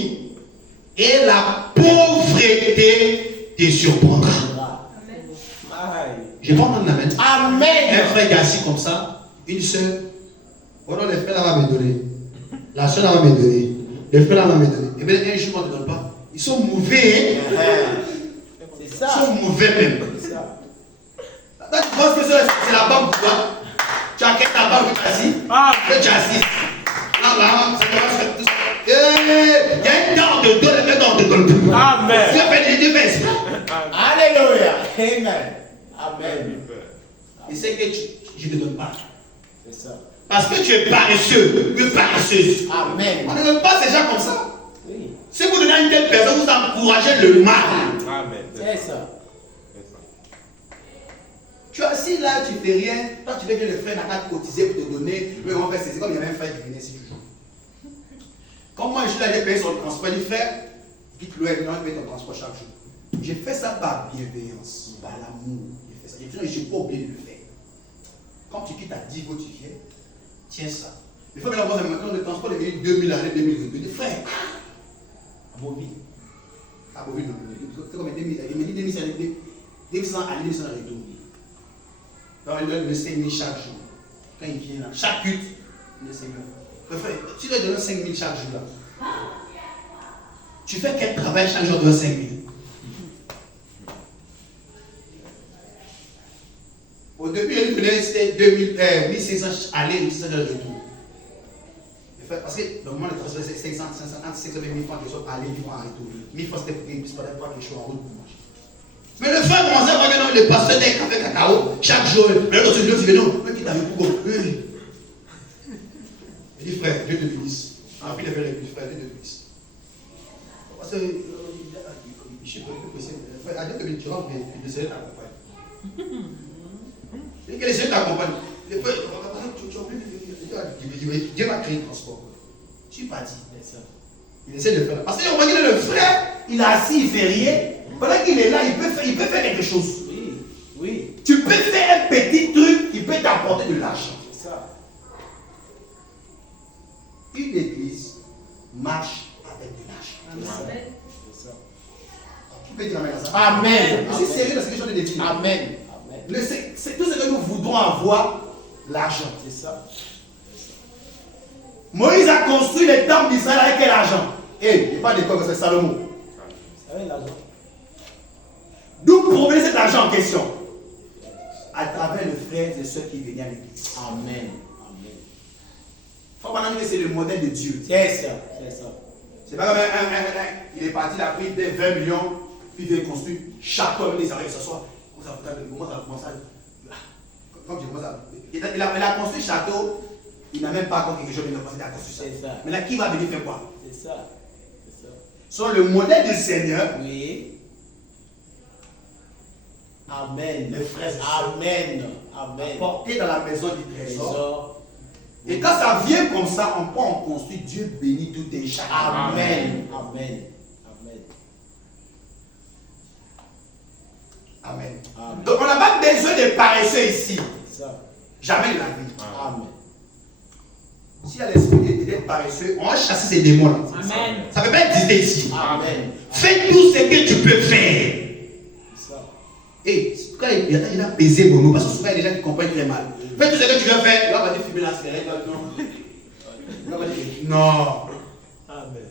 et la pauvreté te surprendra. Je vais pas entendre l'amen. Amen. Un frère qui est assis comme ça, une soeur. Voilà, le frère là va me donner. La soeur là va me donner. Le frère là va me donner. Et bien un jour on ne donne pas. Ils sont mauvais. C'est Ils ça. sont mauvais même. C'est ça. Là, tu penses que c'est la banque pour toi. Tu as quitté ta banque, tu es assis. Tu es assis. Là, ça commence à faire tout ça. Il y a une temps de donner, mais on ne te donne plus. Amen. Tu as fait des défenses. Alléluia. Amen. Et c'est que je ne te donne pas. C'est ça. Parce que tu es paresseux, tu es paresseuse. Amen. On ne donne pas ces gens comme ça. Oui. Si vous donnez à une telle personne, vous encouragez le mal. Amen. C'est ça. Tu es assis là, tu ne fais rien. Toi, tu veux que le frère n'a pas cotisé pour te donner. Mais on fait c'est comme il y avait un frère qui venait ici toujours. Comme moi, je suis là, j'ai payé son transport. Il dit, frère, dites-le, non, je paye ton transport chaque jour. J'ai fait ça par bienveillance, par l'amour. J'ai fait ça. Je n'ai pas oublié de le faire. Quand tu quittes à 10 euros, tu viens, tiens ça. Il faut que la voix maintenant, le transport est venu 2000 années, 2000 euros. Il dit, frère, à Bobby. À Bobby, non. C'est comme il me dit 2100 années, 2100 années, 2100 années. Donc, il donne le 5000 chaque jour. Quand il vient là, chaque culte, il donne 5000. Frère, tu dois donner 5000 chaque jour là. Tu fais quel travail chaque jour de 5000? Au début, il donnait c'était 1600 aller, 1600 retour. Parce que normalement, le transport c'est 500, 500, entre 500 et 1000 francs qui sont aller, 1000 francs en retour. 1000 francs c'était pour qu'il puisse pas avoir quelque chose en route pour manger. Mais le frère commençait à voir que le pasteur des café cacao, chaque jour, mais l'autre jour, il dit non, qui t'a vu pour quoi? Il dit frère, Dieu te bénisse. En plus, il avait les frère, Dieu te bénisse. Parce que, je sais pas, frère, Dieu te bénisse, tu rentres, mais le Seigneur t'accompagne. Et que le Seigneur t'accompagne. Le frère, tu as oublié, Dieu va créer un transport. Tu es parti. Il essaie de faire. Parce que le frère, il est assis, il ne fait rien. Pendant qu'il est là, il peut faire quelque chose. Oui. Tu Tu peux faire un petit truc qui peut t'apporter de l'argent. C'est ça. Une église marche avec de l'argent. Amen. C'est ça. Qui peut dire amen à ça? Amen. C'est sérieux dans ce que je viens de dire. Amen. Amen. C'est tout ce que nous voudrons avoir, l'argent. C'est ça. Moïse a construit le temple d'Israël avec quel argent? Il n'y a pas d'école, c'est Salomon. Avec l'argent. D'où provenait cet argent en question? À travers les frères et ceux qui venaient à l'église. Amen. Amen. Faut pas dire que c'est le modèle de Dieu. C'est ça. C'est ça. C'est pas comme il est parti, il a pris des 20 millions, puis il vient construire château avec les arrêts ce soir. Comment ça commence à. Comme je commence à. Il a construit château, il n'a même pas encore quelque chose de commencer à construire ça. C'est ça. Mais là, qui va venir faire quoi? C'est ça. C'est ça. Sur le modèle du Seigneur, Oui. Amen. les frères et sœurs, Amen. Amen. portés dans la maison du trésor. Trésor. Et quand ça vient comme ça, on peut en construire. Dieu bénit tout et chacun. Amen. Amen. Amen. Amen. Amen. Donc on n'a pas besoin de paresseux ici. C'est ça. Jamais de la vie. Amen. S'il y a l'esprit d'être paresseux, on va chasser ces démons-là. Amen. Ça ne peut pas exister ici. Amen. Fais tout ce que tu peux faire. C'est ça. Et quand il a pesé mon nom, parce que souvent il y a des gens qui comprennent très mal. Fais tout ce que tu veux faire. Il va pas te fumer la cigarette. Il va pas dire non. Amen.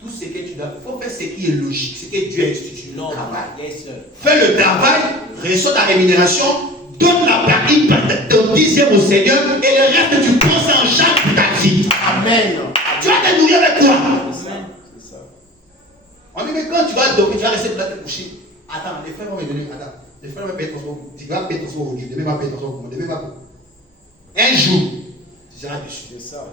Tout ce que tu dois faire, il faut faire ce qui est logique, ce que Dieu a institué. Non. Le travail. Yes, sir. Fais le travail, reçois ta rémunération, donne la partie, ton 10e au Seigneur, et le reste tu prends ça en charge pour ta vie. Amen. Tu vas te nourrir avec quoi? C'est ça. On dit que quand tu vas dormir, tu vas rester pour te coucher. Attends, les frères vont me donner. Attends, les frères vont payer ton soir. Tu vas payer ton soir aujourd'hui. Demain va payer ton soir. Demain va payer. Un jour, tu seras dessus. C'est ça.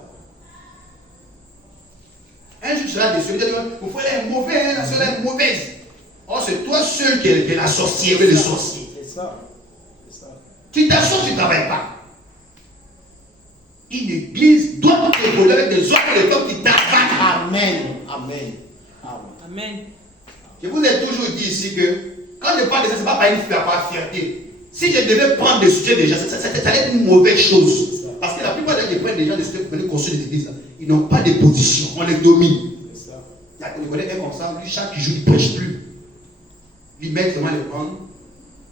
Un jour, tu seras dessus. Tu vas dire, mon frère est mauvais, la soeur est mauvaise. Oh, c'est toi seul qui est la sorcière, le sorcier. C'est ça. C'est ça. Tu t'assois, tu ne travailles pas. Une église doit évoluer avec des hommes et des femmes qui travaillent. Amen. Amen. Amen. Amen. Je vous ai toujours dit ici que quand je parle de ça, ce n'est pas par une fierté. Si je devais prendre des sujets déjà, ça allait être une mauvaise chose. Parce que la plupart des gens qui prennent des gens de sujets pour venir construire des églises, ils n'ont pas de position, on les domine. C'est ça. Il y a qu'on connaît un comme ça, lui, chaque jour, il ne prêche plus. Lui, met vraiment les prendre,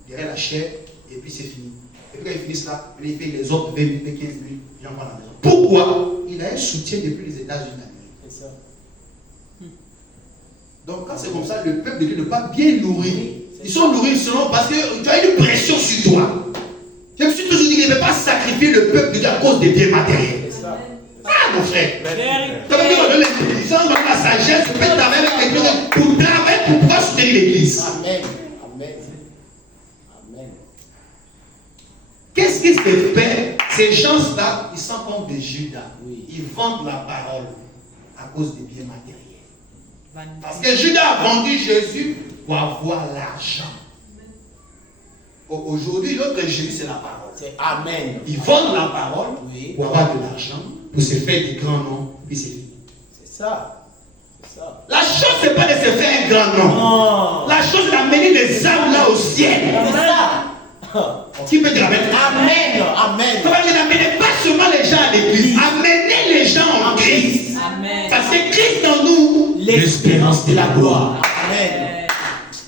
derrière la chair, et puis c'est fini. Et puis quand il finit là, il fait les autres 20 000, 15 000, j'en prends la maison. Pourquoi? Il a un soutien depuis les États-Unis d'Amérique. C'est ça. Donc quand c'est comme ça, le peuple de Dieu n'est pas bien nourri. Ils sont nourris seulement parce que tu as une pression sur toi. Je me suis toujours dit qu'il ne peut pas sacrifier le peuple de Dieu à cause des biens matériels. C'est ça. Ah mon frère! Vérité. Ça veut dire qu'on donne l'intelligence, on donne la sagesse, on peut travailler avec les gens pour travailler pour pouvoir soutenir l'église. Amen. Amen. Amen. Qu'est-ce qui se fait? Ces gens-là, ils sont comme des Judas. Oui. Ils vendent la parole à cause des biens matériels. Parce que Judas a vendu Jésus pour avoir l'argent. Aujourd'hui, notre Jésus, c'est la parole. C'est Amen. Ils vendent la parole Oui. pour avoir de l'argent, pour se faire des grands noms, puis c'est fini. C'est ça. C'est ça. La chose, c'est pas de se faire un grand nom. Non. La chose, c'est d'amener des âmes là au ciel. C'est ça. Qui peut dire amen? Amen. Amen. Ça veut dire n'amenez pas seulement les gens à l'église, amenez les gens en Christ. Amen. Parce que Christ en nous, l'espérance de la gloire. Amen.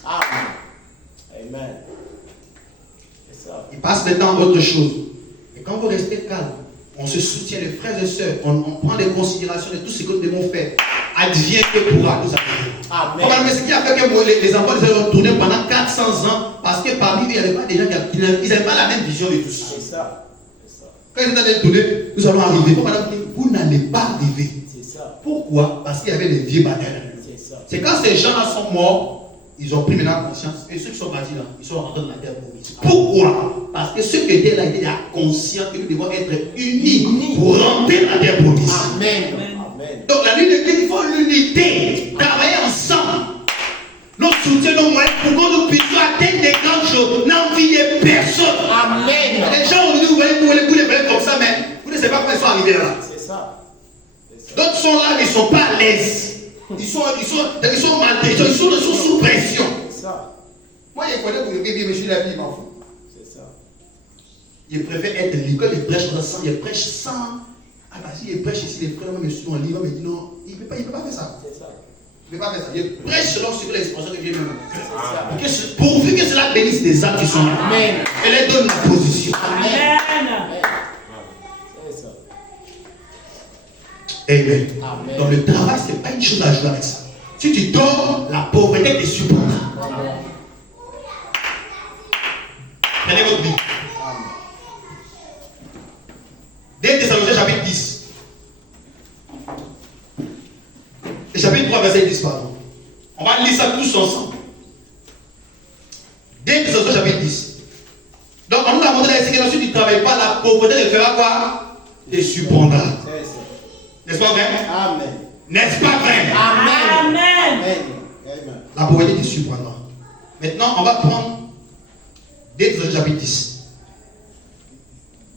Amen. Amen. C'est ça. Il passe maintenant à autre chose. Et quand vous restez calme, on se soutient, les frères et sœurs, on prend les considérations de tout ce que nous devons faire. Advienne que pourra nous arriver. Amen. Mais ce qui a fait que les enfants ont tourné pendant 400 ans, parce que parmi eux, il n'y avait pas des gens qui n'avaient pas la même vision de tout ça. C'est ça. C'est ça. Quand ils étaient tourner, nous allons arriver. Vous n'allez pas arriver. C'est ça. Pourquoi? Parce qu'il y avait des vieux batailles. C'est ça. C'est quand ces gens-là sont morts, ils ont pris maintenant conscience. Et ceux qui sont partis là, ils sont rentrés dans la terre promise. Pourquoi? Parce que ceux qui étaient là étaient conscients que nous devons être unis pour rentrer dans la terre promise. Amen. Amen. Donc la lutte de Dieu, il faut l'unité, travailler ensemble. Nos soutiens, nos moyens, pour que nous puissions atteindre des grandes choses, n'envier personne. Amen. Les gens aujourd'hui, vous voyez comme ça, mais vous ne savez pas comment ils sont arrivés là. C'est ça. C'est ça. D'autres sont là, mais ils ne sont pas à l'aise. Ils sont maltraitants, ils sont sous pression. C'est ça. Moi, je connais pour le bébé, mais je suis là, il m'en fout. C'est ça. il préfère être l'école, il prêche sans. Ah bah si il prêche ici, les frères me suivent en livre, me dit non, il ne peut pas faire ça. C'est ça. Il ne peut pas faire ça. Il prêche selon ce que l'expression que Dieu me C'est ça. pourvu que cela bénisse des âmes qui sont là. Amen. Et les donne la position. Amen. Amen. C'est ça. Amen. Amen. Donc le travail, ce n'est pas une chose à jouer avec ça. Si tu dors, la pauvreté te supportera. Amen. Prenez votre Bible. Amen. 2 Thessaloniciens chapitre 10. Et chapitre 3, verset 10, pardon. On va lire ça tous ensemble. 2 Thessaloniciens chapitre 10. Donc on nous a montré ici que si tu ne travailles pas, la pauvreté te fera quoi? Te surprendra. C'est ça. N'est-ce pas vrai? Amen. N'est-ce pas vrai? Amen. Amen. Amen. Amen. La pauvreté te surprendra. Maintenant, on va prendre 2 Thessaloniciens chapitre 10.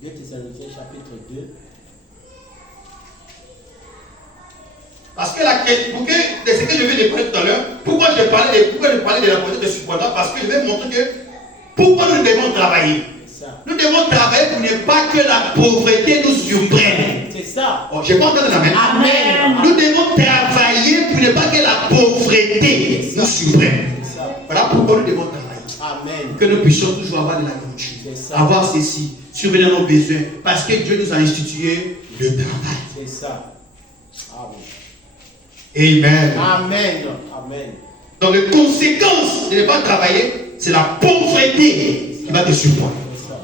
2 Thessaloniciens chapitre 2. Parce que c'est ce que je viens de parler tout à l'heure, pourquoi je parlais de la pauvreté de surprendra? Parce que je vais montrer que pourquoi nous devons travailler. C'est ça. Nous devons travailler pour ne pas que la pauvreté nous surprenne. C'est ça. Oh, je n'ai pas entendu la main. Amen. Nous devons travailler pour ne pas que la pauvreté nous surprenne. C'est ça. Voilà pourquoi nous devons travailler. Amen. Que nous puissions toujours avoir de la nourriture, C'est ça. avoir ceci, surveiller nos besoins, parce que Dieu nous a institué le travail. C'est ça. Amen. Amen. Amen. Amen. Donc les conséquences de ne pas travailler, c'est la pauvreté qui va te surprendre. C'est ça.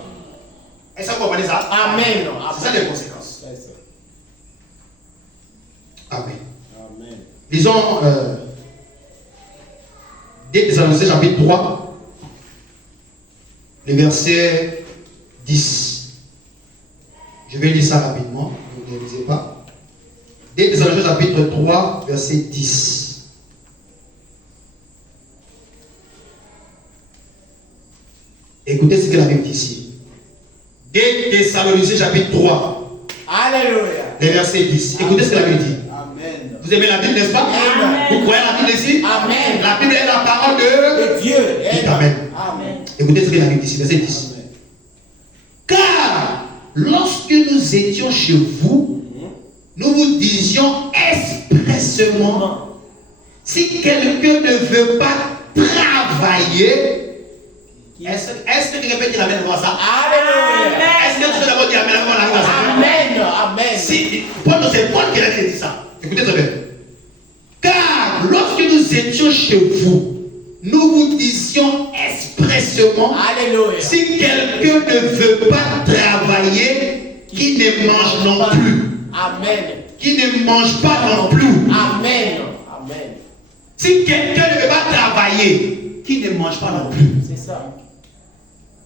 Est-ce que vous comprenez ça? Amen. C'est ça les conséquences. C'est ça. Amen. Amen. Lisons 2 Thessaloniciens chapitre 3, le verset 10. Je vais lire ça rapidement, ne vous réalisez pas. 2 Thessaloniciens chapitre 3, verset 10. Écoutez ce que la Bible dit ici. 2 Thessaloniciens chapitre 3, Alléluia. le verset 10. Écoutez ce que la Bible dit. Amen. Vous aimez la Bible, n'est-ce pas? Amen. Vous croyez la Bible ici? Amen. La Bible est la parole de De Dieu. Dites Amen. Amen. Écoutez ce que la Bible dit ici, verset 10. Amen. Car lorsque nous étions chez vous, nous vous disions expressément, si quelqu'un ne veut pas travailler, est-ce que quelqu'un peut dire Amen avant ça? Alléluia. Est-ce que tu peux d'abord dire Amen avant l'arrivée à ça? Amen. Amen. Si, c'est Paul qui a dit ça. Écoutez ça bien. Car lorsque nous étions chez vous, nous vous disions expressément, Alléluia. si quelqu'un ne veut pas travailler, qu'il ne mange non plus. Amen. Qui ne mange pas non plus. Amen. Amen. Si quelqu'un ne veut pas travailler, qui ne mange pas non plus. C'est ça.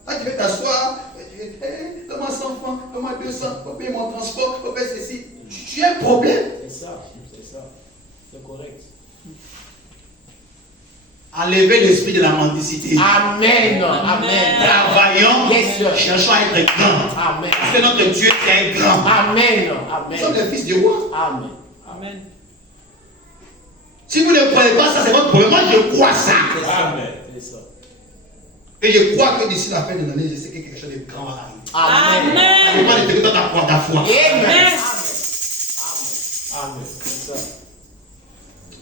Là, tu veux t'asseoir, comment 100 francs, comment 200, pour payer mon transport, pour faire ceci. Tu as un problème. C'est ça. C'est ça. C'est correct. Enlever l'esprit de la mendicité. Amen. Amen. Travaillons, Yes, sir. cherchons à être grands. Amen. Parce que notre Dieu est grand. Amen. Nous sommes Amen. les fils du roi. Amen. Amen. Si vous ne croyez pas ça, c'est votre problème. Moi, je crois ça. C'est ça. Amen. C'est ça. Et je crois que d'ici la fin de l'année, je sais que quelque chose de grand va arriver. Amen. Ça dépend de ce que toi t'as crois, ta foi. Amen. Amen. Amen. C'est ça.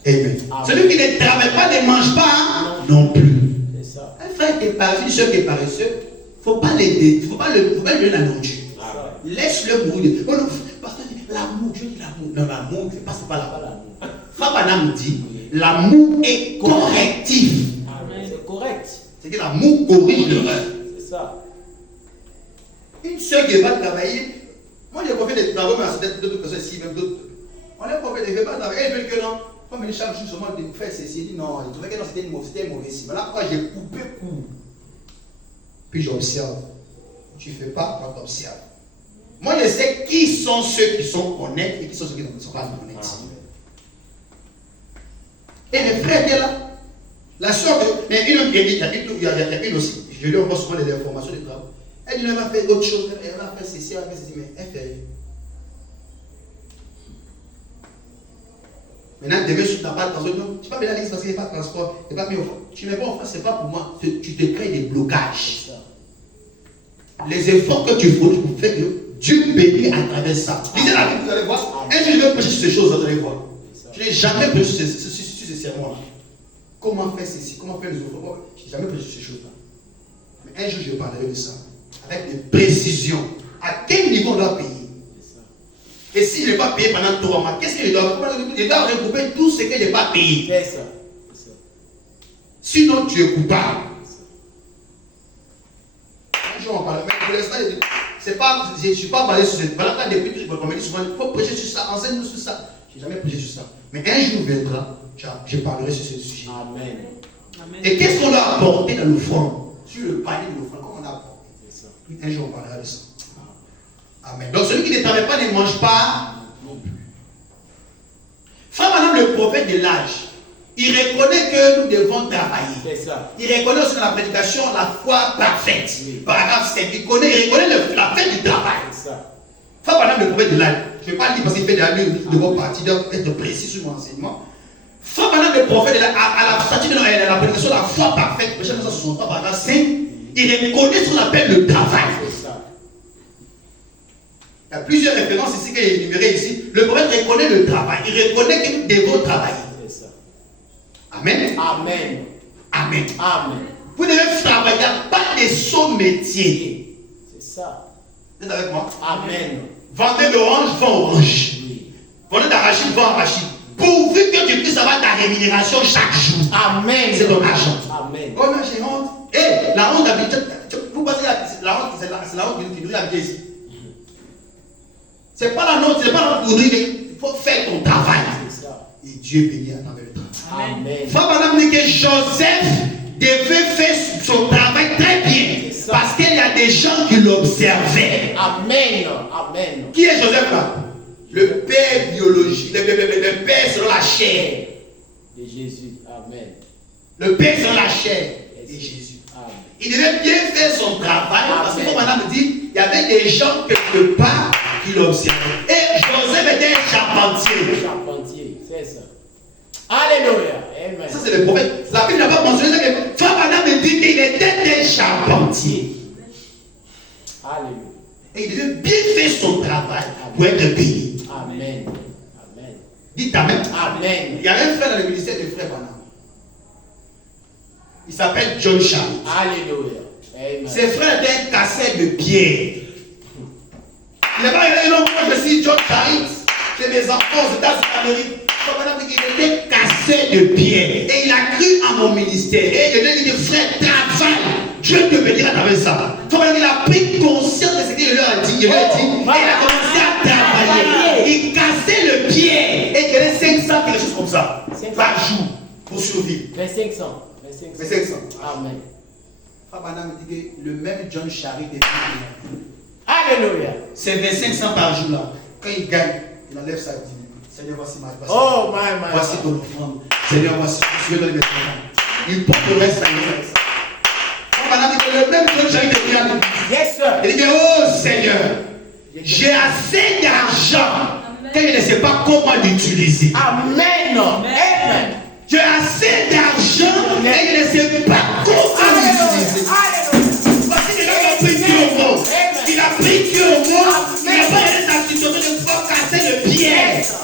Amen. Amen. Celui qui ne travaille pas ne mange pas non plus. C'est ça. Un frère qui est paresseux, une soeur qui est paresseux, il ne faut pas l'aider, il ne faut pas lui donner la nourriture. Laisse-le mourir. Oh non, pasteur dit l'amour, Dieu dit l'amour. Non, l'amour, c'est pas Pas l'amour. l'amour. Frère Banam dit l'amour est correctif. Amen. C'est correct. C'est que l'amour corrige l'erreur. C'est ça. Une soeur qui ne va pas travailler, moi j'ai confié des travaux, mais à d'autres personnes ici, même d'autres. On a confié des ne pas travailler. Elle veut que non. Quand venir chaque jour seulement de faire ceci, elle dit non, je trouvais que non, c'était un mauvais signe. Voilà pourquoi j'ai coupé court. Puis j'observe. Tu ne fais pas quand tu observes. Moi je sais qui sont ceux qui sont honnêtes et qui sont ceux qui ne sont pas honnêtes. Et les frères étaient là. La soeur, mais il y a une aussi. Je lui envoie souvent les informations de travail. Elle dit, elle va faire autre chose, elle va faire ceci, elle va faire ceci, mais elle fait. Maintenant, demain, tu n'as pas de transport. Non, tu ne vas pas venir à l'église parce qu'il n'y a pas de transport. Tu ne mets pas en France, ce n'est pas pour moi. Tu te crées des blocages. les efforts que tu fais, que Dieu bénit à travers ça. Lisez la Bible, vous allez voir. Un jour, je vais prêcher sur ces choses, vous allez voir. Je n'ai jamais prêché sur ces sermons-là. Comment faire ceci, comment faire les offres. Je n'ai jamais prêché sur ces choses-là. Mais un jour, je parlerai de ça. Avec des précisions. À quel niveau on doit payer? Et si je n'ai pas payé pendant 3 mois, qu'est-ce que je dois faire? Je dois regrouper tout ce que je n'ai pas payé. C'est ça. Sinon, tu es coupable. Un jour, on parle. Mais pour l'instant, je ne suis pas basé sur cette. Voilà, depuis que je me dis souvent, il faut prêcher sur ça, enseigne-nous sur ça. Je n'ai jamais prêché sur ça. Mais un jour viendra, je parlerai sur ce sujet. Amen. Et qu'est-ce qu'on doit apporter dans l'offrande? Sur le panier de l'offrande, comment on apporte? Puis un jour, on parlera de ça. Amen. Donc celui qui ne travaille pas ne mange pas non plus. Frère, madame, le prophète de l'âge, il reconnaît que nous devons travailler. C'est ça. Il reconnaît aussi dans la prédication la foi parfaite. Oui. Paragraphe 7. Il reconnaît la fête du travail. C'est ça. Frère, madame, le prophète de l'âge, je ne vais pas le dire parce qu'il fait de vos parties, donc être précis sur mon enseignement. Frère, madame, le prophète de l'âge, à la statue de la prédication la foi parfaite, prêché dans son paragraphe 5, il reconnaît ce qu'on appelle le travail. C'est ça. Il y a plusieurs références ici qu'il est énuméré ici. Le prophète reconnaît le travail. Il reconnaît que nous devons travailler. C'est ça. Amen. Amen. Amen. Amen. Vous devez travailler. Il n'y a pas de saut métier. C'est ça. Vous êtes avec moi? Amen. Vendez d'orange, vend orange. Oui. Vendez d'arachide, vend arachide. Pourvu que tu puisses avoir ta rémunération chaque jour. Amen. C'est ton argent. Amen. Oh non, j'ai honte. Eh, la honte d'habitude. Vous pensez que la honte, c'est la honte qui nous l'habitude ici. C'est pas la nôtre, c'est pas la nôtre pour nous. Il faut faire ton travail. C'est ça. Et Dieu bénit à travers le travail. Amen. Frère Madame dit que Joseph devait faire son travail très bien. Parce qu'il y a des gens qui l'observaient. Amen. Amen. Qui est Joseph là? Le père biologique, le père selon la chair. De Jésus. Amen. Le père selon la chair de Jésus. Amen. Il devait bien faire son travail. Parce que Amen. comme Madame dit, il y avait des gens quelque part qui l'observaient. Et Joseph était un charpentier. Charpentier. C'est ça. Alléluia. Amen. Ça c'est le prophète. La Bible n'a pas mentionné ça. Que Frère Madame dit qu'il était un charpentier. Alléluia. Et il devait bien faire son travail pour être payé. Amen. Amen. Dites Amen. Amen. Il y avait un frère dans le ministère de Frère Branham. Il s'appelle John Charles. Alléluia. Amen. Ses frères étaient un casseur de pierre. Il n'a pas regardé non, moi je suis John Charles. C'est mes enfants aux États-Unis. Frère Branham dit qu'il était casseur de pierre. Et il a cru en mon ministère. Et il a dit, frère, travaille. Dieu te bénira à travers ça. Frère Branham, il a pris conscience de ce qu'il leur a dit. Il leur a dit. Et il a commencé à travailler. Il cassait le pied. Et il donnait 500, quelque chose comme ça. Par jour. Pour survivre. 2500. 2500. Amen. Frère Branham dit que le même John Charity est venu. Alléluia. C'est 2500 par jour là. Quand il gagne, il enlève sa dîme. Seigneur, voici ma voici. Oh, my. Voici ton offrande. Seigneur, voici ce que je veux donner maintenant. Il porte le reste à l'église. Frère Branham dit que le même John Charity est venu à l'église. Yes, sir. Il dit que, oh Seigneur, j'ai assez d'argent que je ne sais pas comment l'utiliser. Amen. Amen. J'ai assez d'argent et je ne sais pas comment l'utiliser. Parce que les gens ont pris Dieu au mot. Il a pris Dieu au mot. Il n'a pas aidé sa situation de pouvoir casser le pied.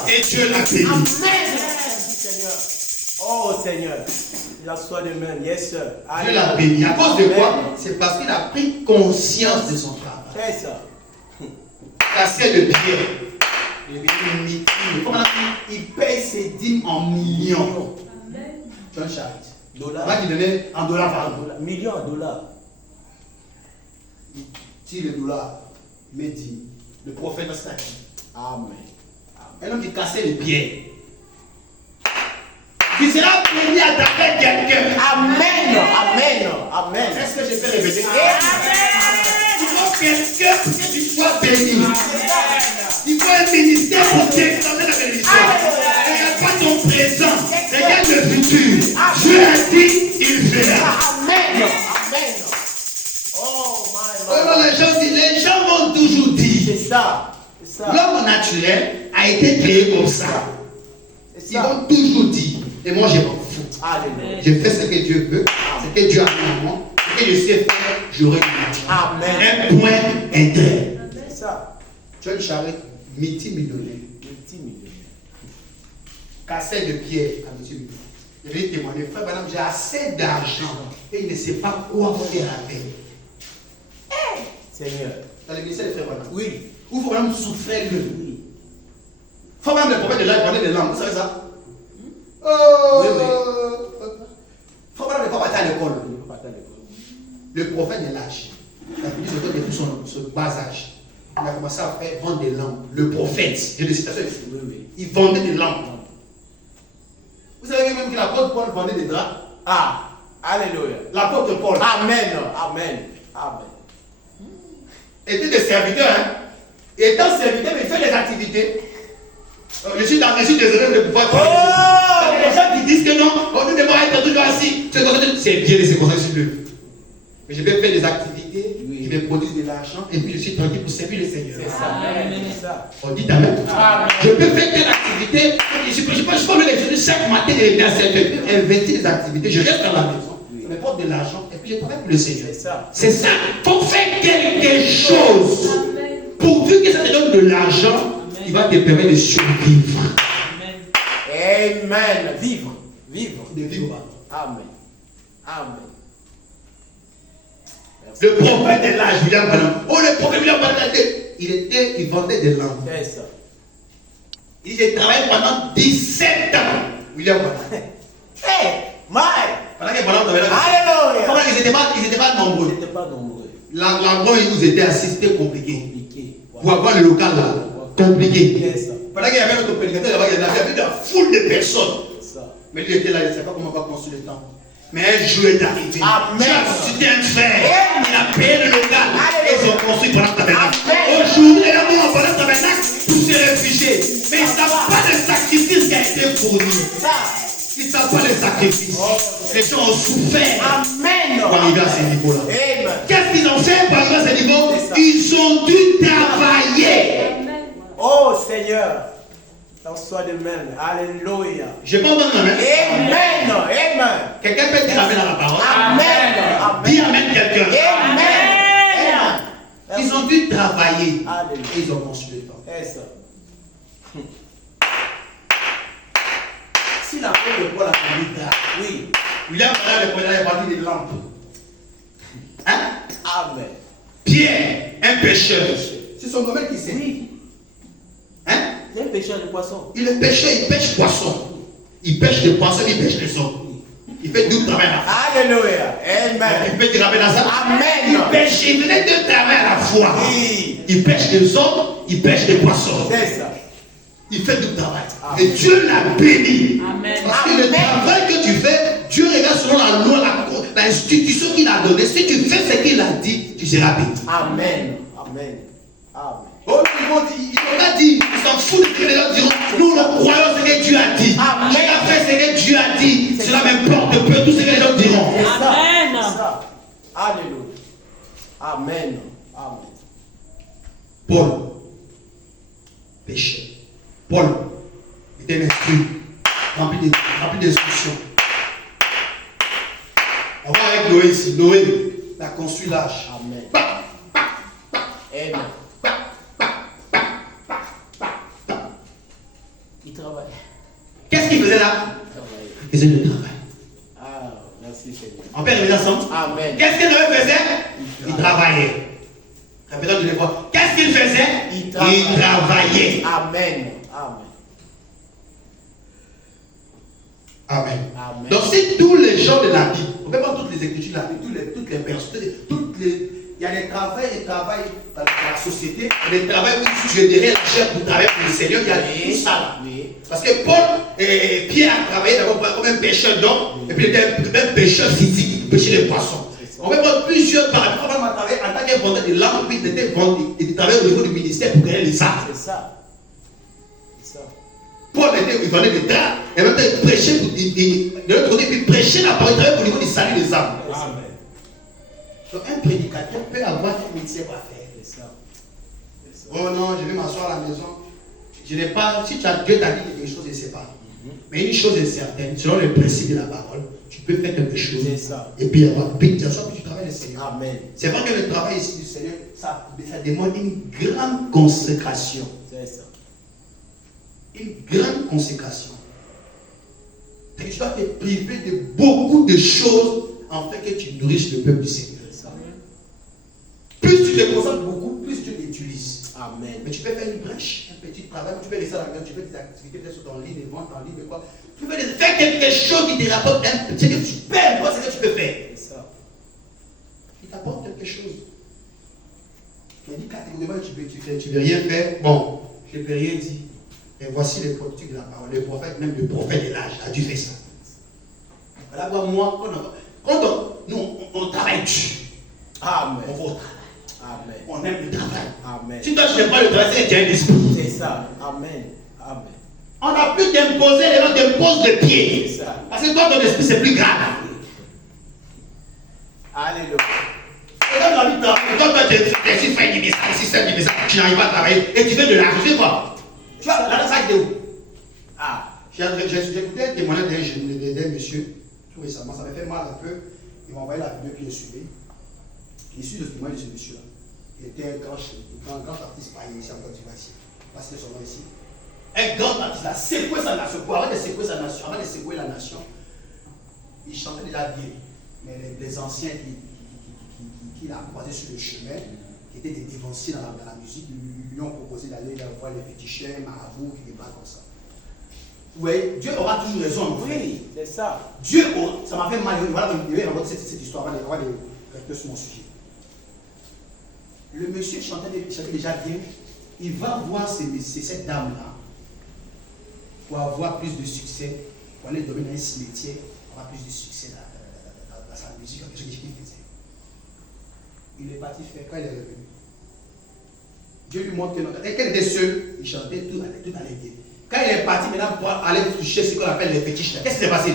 Et Dieu l'a béni. Amen. Seigneur. Oh, Seigneur. Il a soin de main. Yes, sir. Dieu l'a béni. À cause de quoi? C'est parce qu'il a pris conscience de son travail. C'est ça. Casser le pied. Il paye ses dîmes en millions. John Charity. Dollars. Avant qu'il donnait en dollars par an. Millions de dollars. Il tire le dollar, il met 10. Le prophète va se taquer. Amen. Un homme qui cassait les pieds. Qui sera béni à travers quelqu'un. Amen. Amen. Amen. Est-ce que je peux répéter? Il faut quelqu'un pour que tu sois béni. Il faut un ministère pour t'exalter la bénédiction. Regarde pas ton présent, regarde le futur. Dieu a dit, il fera. Amen. Amen. Oh, my. Alors les gens vont toujours dire. C'est ça. C'est ça. L'homme naturel a été créé comme ça. C'est Ils ça. vont toujours dire. Et moi je m'en fous. Alléluia. Je fais ce que Dieu veut, ce que Dieu a mis en moi, ce que je sais faire, j'aurai du matériel. Amen. Un point, un trait. C'est ça. Tu as une charrette multimillionnaire. Multimillionnaire. Cassette de pierre à multimillionnaire. Je vais témoigner, frère, madame, j'ai assez d'argent et il ne sait pas quoi faire avec. Seigneur. Dans le ministère des frères, madame. Oui. Où il faut vraiment souffrir le. Oui. Faut même le prophète de là, il vendait des langues, vous savez ça? Oh! Oui, oui. Faut même ne pas partir à l'école. Il ne faut pas attendre l'école. Le prophète de l'âge, il a fini depuis son bas âge. Il a commencé à faire vendre des langues. Le prophète, j'ai des citations ici. Oui, oui. Il vendait des langues. Vous savez même que l'apôtre Paul vendait des draps. Ah. Alléluia. L'apôtre Paul Amen. Amen. Amen. était des serviteurs. Hein? Étant serviteur, mais il fait des activités. Je suis désolé de pouvoir parler. Oh! Il y a des gens qui disent que non, on ne devrait être toujours assis. C'est bien de se concentrer sur Dieu. Mais je vais faire des activités, Oui. je vais produire de l'argent et puis je suis tranquille pour servir le Seigneur. C'est ça. Amen. C'est ça. On dit Amen. Amen. Je peux faire telle activité. Je peux me lever chaque matin et bien servir. Investir des activités. Je reste dans la maison. Je me porte de l'argent et puis je travaille pour le Seigneur. C'est ça. C'est ça. Il faut faire quelque chose. Pourvu que ça te donne de l'argent, il va te permettre de survivre. Amen. Vivre. Vivre. De vivre. Amen. Amen. Merci. Le prophète de l'âge, William Branham. Oh, le prophète William Branham, il vendait des langues. C'est ça. Il a travaillé pendant 17 ans. William Branham. Hey, Mike. Pendant que Branham travaillait là. Alléluia. Ils n'étaient pas nombreux. Ils n'étaient pas nombreux. L'endroit où ils nous étaient assis, c'était compliqué. Compliqué. Pour avoir le local là, compliqué. C'est ça. Pendant qu'il y avait notre prédicateur là-bas, il y avait une foule de personnes. C'est ça. Mais lui était là, il ne savait pas comment on va construire le temple. Mais un jour est arrivé. Amen. Tu as suscité un frère. Il a payé le local. Alléluia. Et ils ont construit pendant le tabernacle. Amen. Aujourd'hui, les gens vont pendant le tabernacle pour se réfugier. Mais ils ne savent pas le sacrifice qui a été fourni. Ça. Ils ne savent pas le sacrifice. Les gens ont souffert Amen. pour arriver à ce niveau-là. Amen. Qu'est-ce qu'ils ont fait pour arriver à ce niveau? C'est ça. Ils ont dû travailler. Oh Seigneur. T'en sois de même. Alléluia. Je peux entendre la main. Amen. Amen. Quelqu'un peut dire amen à la parole. Amen. Dis amen quelqu'un. Amen. Ils ont dû travailler. Alléluia. Et ils ont construit le temple. C'est ça. Si la paix de Paul a conduit là, Oui. William Branham le premier a parlé des lampes. Hein? Amen. Pierre, un pêcheur. C'est son domaine qui sait. Oui. Hein? C'est un pécheur de poisson. Il est pêcheur, il pêche poisson. Il pêche des poissons, il pêche des hommes. Il fait du travail à la fois. Alléluia. Il Amen. peut dire amen à ça. Amen. Il pêche, il venait de travail à la fois. Oui. Il pêche des hommes, il pêche des poissons. C'est ça. Il fait du travail. Amen. Et Dieu l'a béni. Amen. Parce que le Amen. travail que tu fais, Dieu regarde selon la loi, l'institution qu'il a donnée. Si tu fais ce qu'il a dit, tu seras béni. Amen. Amen. Amen. Oh, ils vont pas dire, ils s'en foutent de ce que les gens diront. Nous, nous croyons ce que Dieu a dit. Amen. Tu as fait ce que Dieu a dit. Cela m'importe peu tout ce que les gens diront. C'est ça. Amen. C'est ça. Alléluia. Amen. Amen. Paul, péché. Paul était instruit, rempli d'instructions. On va avec Noé ici. Noé a construit l'arche. Amen. Bah, Amen. Il travaille. qu'est-ce qu'il faisait là? Il travaille. Il faisait le travail. Ah, merci Seigneur. On peut répéter ensemble. Amen. Qu'est-ce que Noé faisait? Il travaillait. Répétons deux fois. Qu'est-ce qu'il faisait? Il travaillait. Il travaillait. Amen. Amen. Amen. Amen. Donc si tous les gens de la Bible, on peut prendre toutes les écritures de la Bible, toutes les personnes, il y a des travails dans la société, des travails où tu es derrière la chair pour travailler pour le Seigneur, il y a tout ça là. Oui. Parce que Paul et Pierre a travaillé d'abord comme un pêcheur d'hommes, et puis il était un pêcheur physique, il pêchait les poissons. On peut prendre plusieurs paramètres. Paul a travaillé en tant que vendeur de langues, puis il travaillait au niveau du ministère pour gagner les arts. C'est ça. C'est ça. Paul il vendait des draps, et même temps il prêchait, de l'autre côté, il prêchait la parole, il travaillait au niveau du salut des âmes. Amen. Donc un prédicateur peut avoir un métier à faire. C'est ça. C'est ça. Oh non, je vais m'asseoir à la maison. Je n'ai pas, si Dieu t'a dit quelque chose, je ne sais pas. Mais une chose est certaine, selon le principe de la parole, tu peux faire quelque chose. C'est ça. Et puis tu t'assois, puis tu travailles. travail du Seigneur. Amen. C'est vrai que le travail ici du Seigneur, ça demande une grande consécration. C'est ça. Une grande consécration. Et tu dois te priver de beaucoup de choses afin que tu nourrisses le peuple du Seigneur. C'est ça. Plus tu te concentres beaucoup, plus tu l'utilises. Amen. Mais tu peux faire une brèche, un petit travail, tu peux laisser à la maison, tu fais des activités peut-être sur ton lit, des ventes en ligne, quoi. Tu peux faire quelque chose qui te rapporte un petit que tu perds, quoi, c'est ce que tu peux faire. C'est ça. Il t'apporte quelque chose. Il dit catégoriquement tu veux rien faire. Bon, je ne peux rien dire. Et voici les producteurs de la parole. Le prophète, même le prophète de l'âge, a dû faire ça. Voilà, moi, quand on travaille dur, Amen. on va au travail. Amen. On aime le travail. Amen. Si toi tu n'aimes pas le travail, c'est que tu as un esprit. C'est ça. Amen. Amen. On n'a plus d'imposer, les gens t'imposent de pied. C'est ça. Parce que toi, ton esprit, c'est plus grave. Alléluia. Et dans la vie, toi, tu fais du message, système du message, tu n'arrives pas à travailler et tu fais de l'argent. Tu fais quoi? Tu vois, la sac de où? Ah, j'ai écouté un témoignage d'un monsieur, tout récemment, ça m'a fait mal un peu. Il m'a envoyé la vidéo qu'il a suivi. Il suit le témoignage de ce monsieur-là. Il était un grand artiste païen ici en Côte d'Ivoire, ici. Pas citer son nom ici. Un grand artiste a secoué sa nation. Pour avant de secouer sa nation, avant de secouer la nation, il chantait déjà bien. Mais les anciens qu'il a croisés sur le chemin, qui étaient des dévanciers dans la musique, lui ont proposé d'aller voir les féticheurs, marabouts, qui débattent comme ça. Vous voyez, Dieu aura toujours raison. Oui, c'est ça. Dieu, ça m'a fait mal. Voilà, il y a cette histoire avant de rester sur mon sujet. Le monsieur chantait déjà bien. Il va voir cette dame-là pour avoir plus de succès, pour aller dominer un cimetière, pour avoir plus de succès dans sa musique, quelque chose qu'il faisait. Il est parti faire quand il est revenu. Dieu lui montre que non. Et quand il était seul, il chantait, tout allait bien. Quand il est parti maintenant pour aller toucher ce qu'on appelle les fétiches, qu'est-ce qui s'est passé?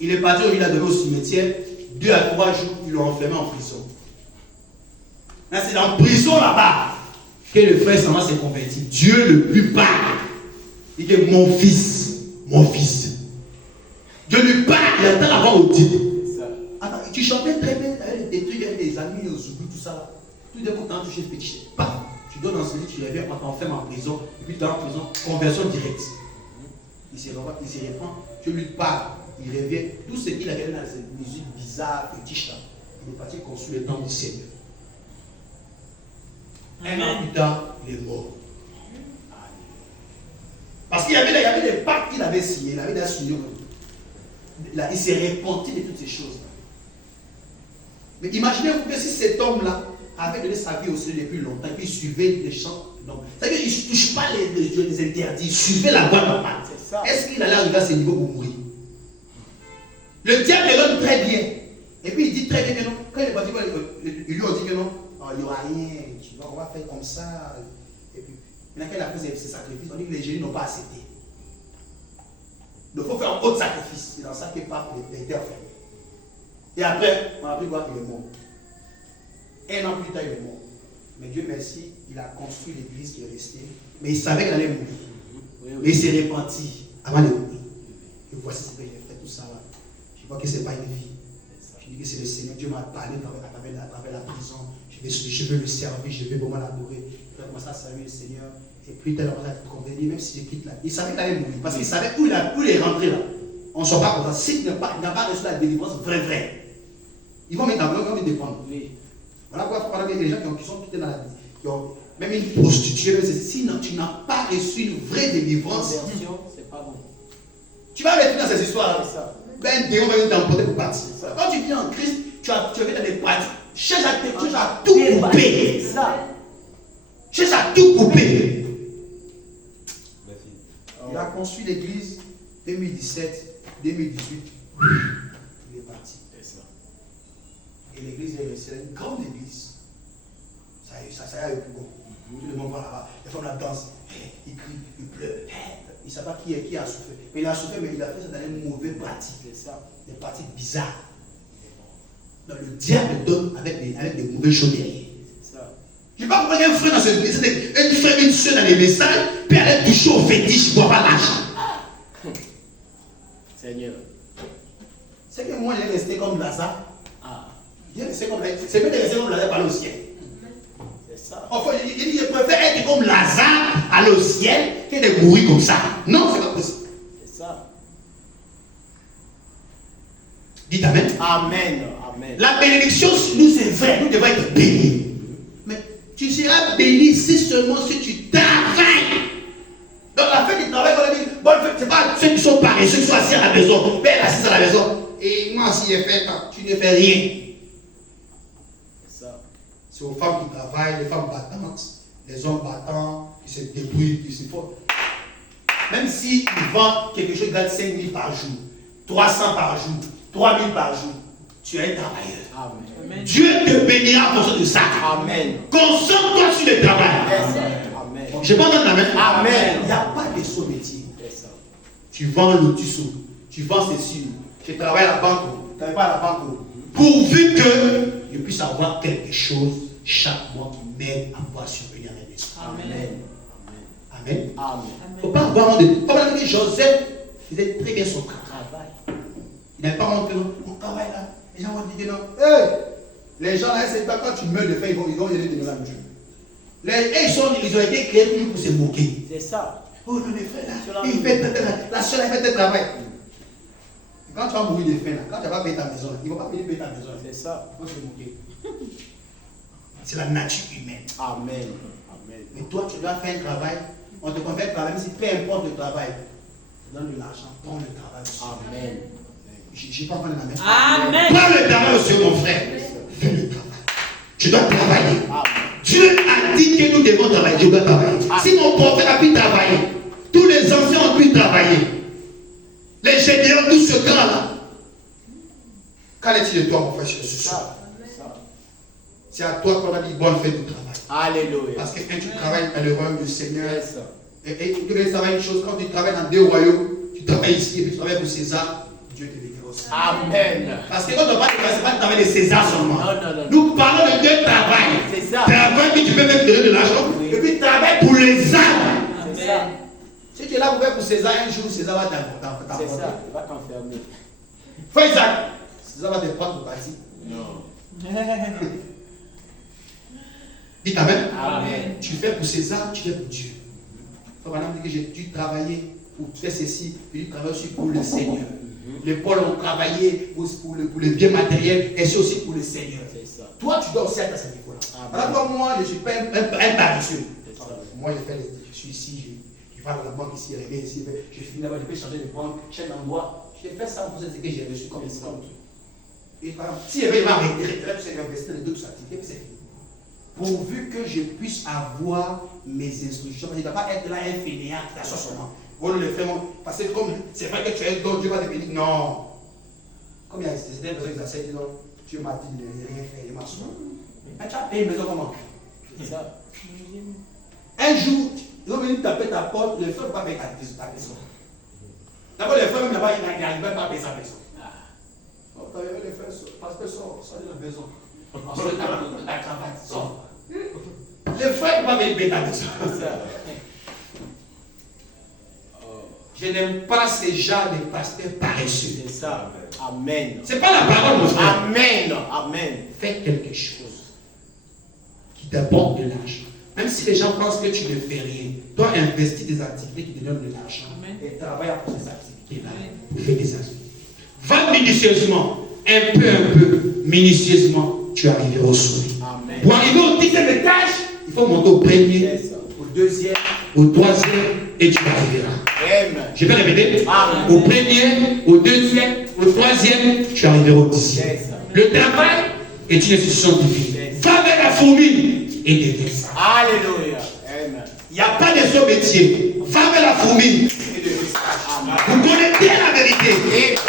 Il est parti, il a donné au cimetière, 2 à 3 jours, ils l'ont enfermé en prison. C'est en prison là-bas que le frère Sama s'est converti. Dieu le plus parle. Il dit mon fils. Dieu lui parle, il attend la voix audible. Attends, tu chantais très bien, des trucs avec des amis, aux oublis, tout ça. Tout d'un coup, quand tu touches le fétiche, tu donnes un celui, tu reviens, on t'enferme en prison, et puis dans la prison, conversion directe. Il se répand, tu lui parles, il revient. Tout ce qu'il avait dans cette musique bizarre, fétiche là, il est parti construire le temple du Seigneur. Un an plus tard, il est mort. Parce qu'il y avait des pactes qu'il avait signés, il avait déjà signé. Il s'est repenti de toutes ces choses. Mais imaginez-vous que si cet homme-là avait donné sa vie au Seigneur depuis longtemps, et puis il suivait les chants, c'est-à-dire qu'il ne touche pas les interdits, il suivait la voie normale. Est-ce qu'il allait arriver à ce niveau pour mourir? Le diable le donne très bien. Et puis il dit très bien que non. Quand il est parti, ils lui ont dit que non, il n'y aura rien, tu vois, on va faire comme ça. Et puis, maintenant qu'il a fait ses sacrifices, on dit que les génies n'ont pas accepté. Donc il faut faire un autre sacrifice. C'est dans ça que Pape était enfermé. Et après, on a appris quoi? Il est mort. 1 an plus tard, il est mort. Mais Dieu merci, il a construit l'église qui est restée. Mais il savait qu'il allait mourir. Mais il s'est repenti avant de mourir. Et voici ce que j'ai fait, tout ça là. Je vois que ce n'est pas une vie. Je dis que c'est le Seigneur. Dieu m'a parlé à travers la prison. Je veux le servir, je veux vraiment l'adorer. Je vais commencer à servir le Seigneur. Et puis tellement à être convenu, même si je quitte là. Il savait qu'il allait mourir. Parce qu'il savait où il est rentré là. On ne soit pas content. S'il n'a pas reçu la délivrance vraie. Ils vont mettre en bloc, ils vont dépendre. Voilà pourquoi il faut parler des gens qui sont quittés dans la vie. Qui ont même une prostituée. Si tu n'as pas reçu une vraie délivrance, c'est pas bon. Tu vas rester dans ces histoires-là. Ben, Dieu va t'emporter pour partir. Quand tu viens en Christ, tu vas dans des pratiques. Cherche à tout couper. Cherche à tout couper. Il a construit l'église 2017, 2018. Il est parti. Et l'église est restée une grande église. Ça a eu plus bon. Tout le monde va là-bas. Les femmes la dansent. Il crie, il pleure. Il ne sait pas qui a souffert. Mais il a souffert, mais il a fait ça dans une mauvaise pratique. Des pratiques bizarres. Donc le diable donne avec des mauvaises choses derrière. Je ne sais pas pourquoi un frère dans cette église, un frère, une soeur dans les messages, puis aller toucher au fétiche pour avoir l'argent. Seigneur. C'est que moi, il est resté comme Lazare. C'est mieux de rester comme Lazare par le ciel. C'est ça. Enfin, il dit, je préfère être comme Lazare aller au ciel que de mourir comme ça. Non, c'est pas possible. C'est ça. Dites Amen. Amen. Amen. La bénédiction sur nous, c'est vrai. Nous devons être bénis. Mais tu seras béni si seulement si tu travailles. Donc la fête du travail, on a dit, bonne fête, c'est pas ceux qui sont paresseux, qui sont assis à la maison. Père assis à la maison. Et moi, si j'ai fait, tu ne fais rien. C'est ça. C'est aux femmes qui travaillent, les femmes battantes, les hommes battants, qui se débrouillent, qui se font. Même s'ils vendent quelque chose qui gagne 5 000 par jour, 300 par jour, 3 000 par jour, tu es un travailleur. Amen. Dieu te bénira en fonction de ça. Amen. Concentre-toi sur le travail. Amen. Je peux entendre la main. Amen. Il n'y a pas de saut métier. C'est ça. Tu vends le tissu, tu vends ceci. Je travaille à la banque, je travaille pas à la banque. Pourvu que je puisse avoir quelque chose chaque mois qui m'aide à pouvoir survenir à la maison. Amen. Amen. Amen. Il ne faut pas avoir de. Comme on a dit, Joseph faisait très bien son travail. Il n'avait pas honte que mon travail là. Les gens vont dire non. Hey! Les gens là, c'est pas quand tu meurs de faim, ils vont y aller de la même chose. Ils ont été créés toujours pour se moquer. C'est ça. Oh non, les frères là, il fait la soeur a fait tel travail. Quand tu vas mourir de faim là, quand tu vas payer ta maison, ils ne vont pas payer ta maison. C'est ça. Ils vont se moquer. C'est la nature humaine. Amen. Amen. Mais toi, tu dois faire un travail. On te confie un travail, même si peu importe le travail. Donne de l'argent, prends le travail aussi. Amen. Je n'ai pas parlé de la même. Amen. Prends le travail aussi, mon frère. Fais le travail. Tu dois travailler. Dieu a dit que nous devons travailler. Dieu doit travailler. Si mon prophète a pu travailler, tous les anciens ont pu travailler. Les génieurs, tout ce temps-là. Qu'en est-il de toi, mon frère, ce soir? C'est à toi qu'on a dit bonne fête du travail. Alléluia. Parce que quand tu travailles dans le royaume du Seigneur, Yes. et tu devais savoir une chose, quand tu travailles dans 2 royaumes, tu travailles ici et puis tu travailles pour César, Dieu te bénira aussi. Amen. Parce que quand on parle de travail, ce n'est pas le travail de César seulement. Non. Nous parlons de 2 travail. C'est ça. Travail que tu peux faire donner de l'argent, et puis travail pour les âmes. C'est ça. Si tu es là pour faire pour César, un jour, César va t'apporter. C'est ça. Il va t'enfermer. Frère Isaac, César va te prendre pour partir. Non. Dites Amen. Amen. Tu fais pour César, tu fais pour Dieu. Frère Madame dit que j'ai dû travailler pour faire ceci, j'ai dû travailler aussi pour le Seigneur. Les Paul ont travaillé pour le bien matériel et c'est aussi pour le Seigneur. C'est ça. Toi, tu dois aussi être à ce niveau-là. Alors, moi, je ne suis pas un paresseux. Moi, je suis ici, je vais à la banque ici, je reviens ici, je finis là-bas, je peux changer de banque, chaque endroit. Je fais ça pour ce que j'ai reçu comme ça. Et par exemple, si je vais m'arrêter, je vais investir dans d'autres activités, c'est fini. Pourvu que je puisse avoir mes instructions. Il ne va pas être là un fainéant qui t'assoit seulement. Vous le faites, parce que comme c'est vrai que tu es donc Dieu va te bénir. Non. Comme il y a des personnes qui s'asseyent, disent Dieu m'a dit de rien faire, il m'a soin. Mais tu as payé une maison comment? C'est ça. Un jour, ils vont venir taper ta porte, les frères ne vont pas payer ta maison. D'abord, les frères, même là-bas, ils n'arrivent pas à payer sa maison. Les frères, parce que sort de la maison. Parce que la cravate sort. Les frères ne vont pas payer ta maison. Je n'aime pas ces gens de pasteurs paresseux. C'est ça. Amen. Ce n'est pas la parole, mon frère. Amen. Amen. Fais quelque chose qui t'apporte de l'argent. Même si les gens pensent que tu ne fais rien, toi investis des activités qui te donnent de l'argent. Et travaille pour ces activités-là. Pour faire des activités. Va minutieusement, un peu, minutieusement, tu arriveras au sommet. Amen. Pour arriver au 10e étage, il faut monter au premier, au deuxième, au troisième, et tu arriveras. Amen. Je vais répéter. Amen. Au premier, au deuxième, au troisième, tu arriveras au 10e. Le travail est une institution divine. Va vers la fourmi et deviens ça. Alléluia. Amen. Il n'y a pas de son métier. Va vers la fourmi et deviens ça. Vous connaissez la vérité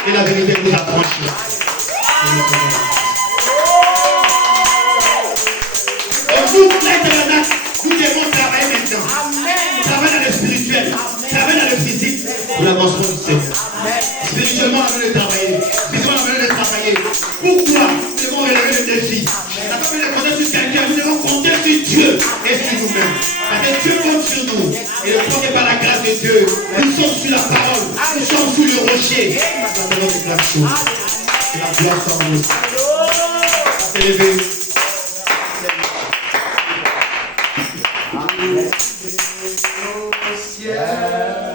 et la vérité vous affranchira. Et vous, nous devons travailler maintenant. Travailler dans le spirituel, travailler dans le physique pour l'avancement du Seigneur. Spirituellement, on a besoin de travailler. Physiquement, on a besoin de travailler. Pourquoi nous devons relever le défi? On n'a pas besoin de compter sur quelqu'un, nous devons compter sur Dieu et sur nous-mêmes. Parce que Dieu compte sur nous. Et le premier par la grâce de Dieu, nous sommes sur la parole, nous sommes sur le rocher. Nous avons de grandes choses. Que la gloire soit en nous. s'élever. Au ciel.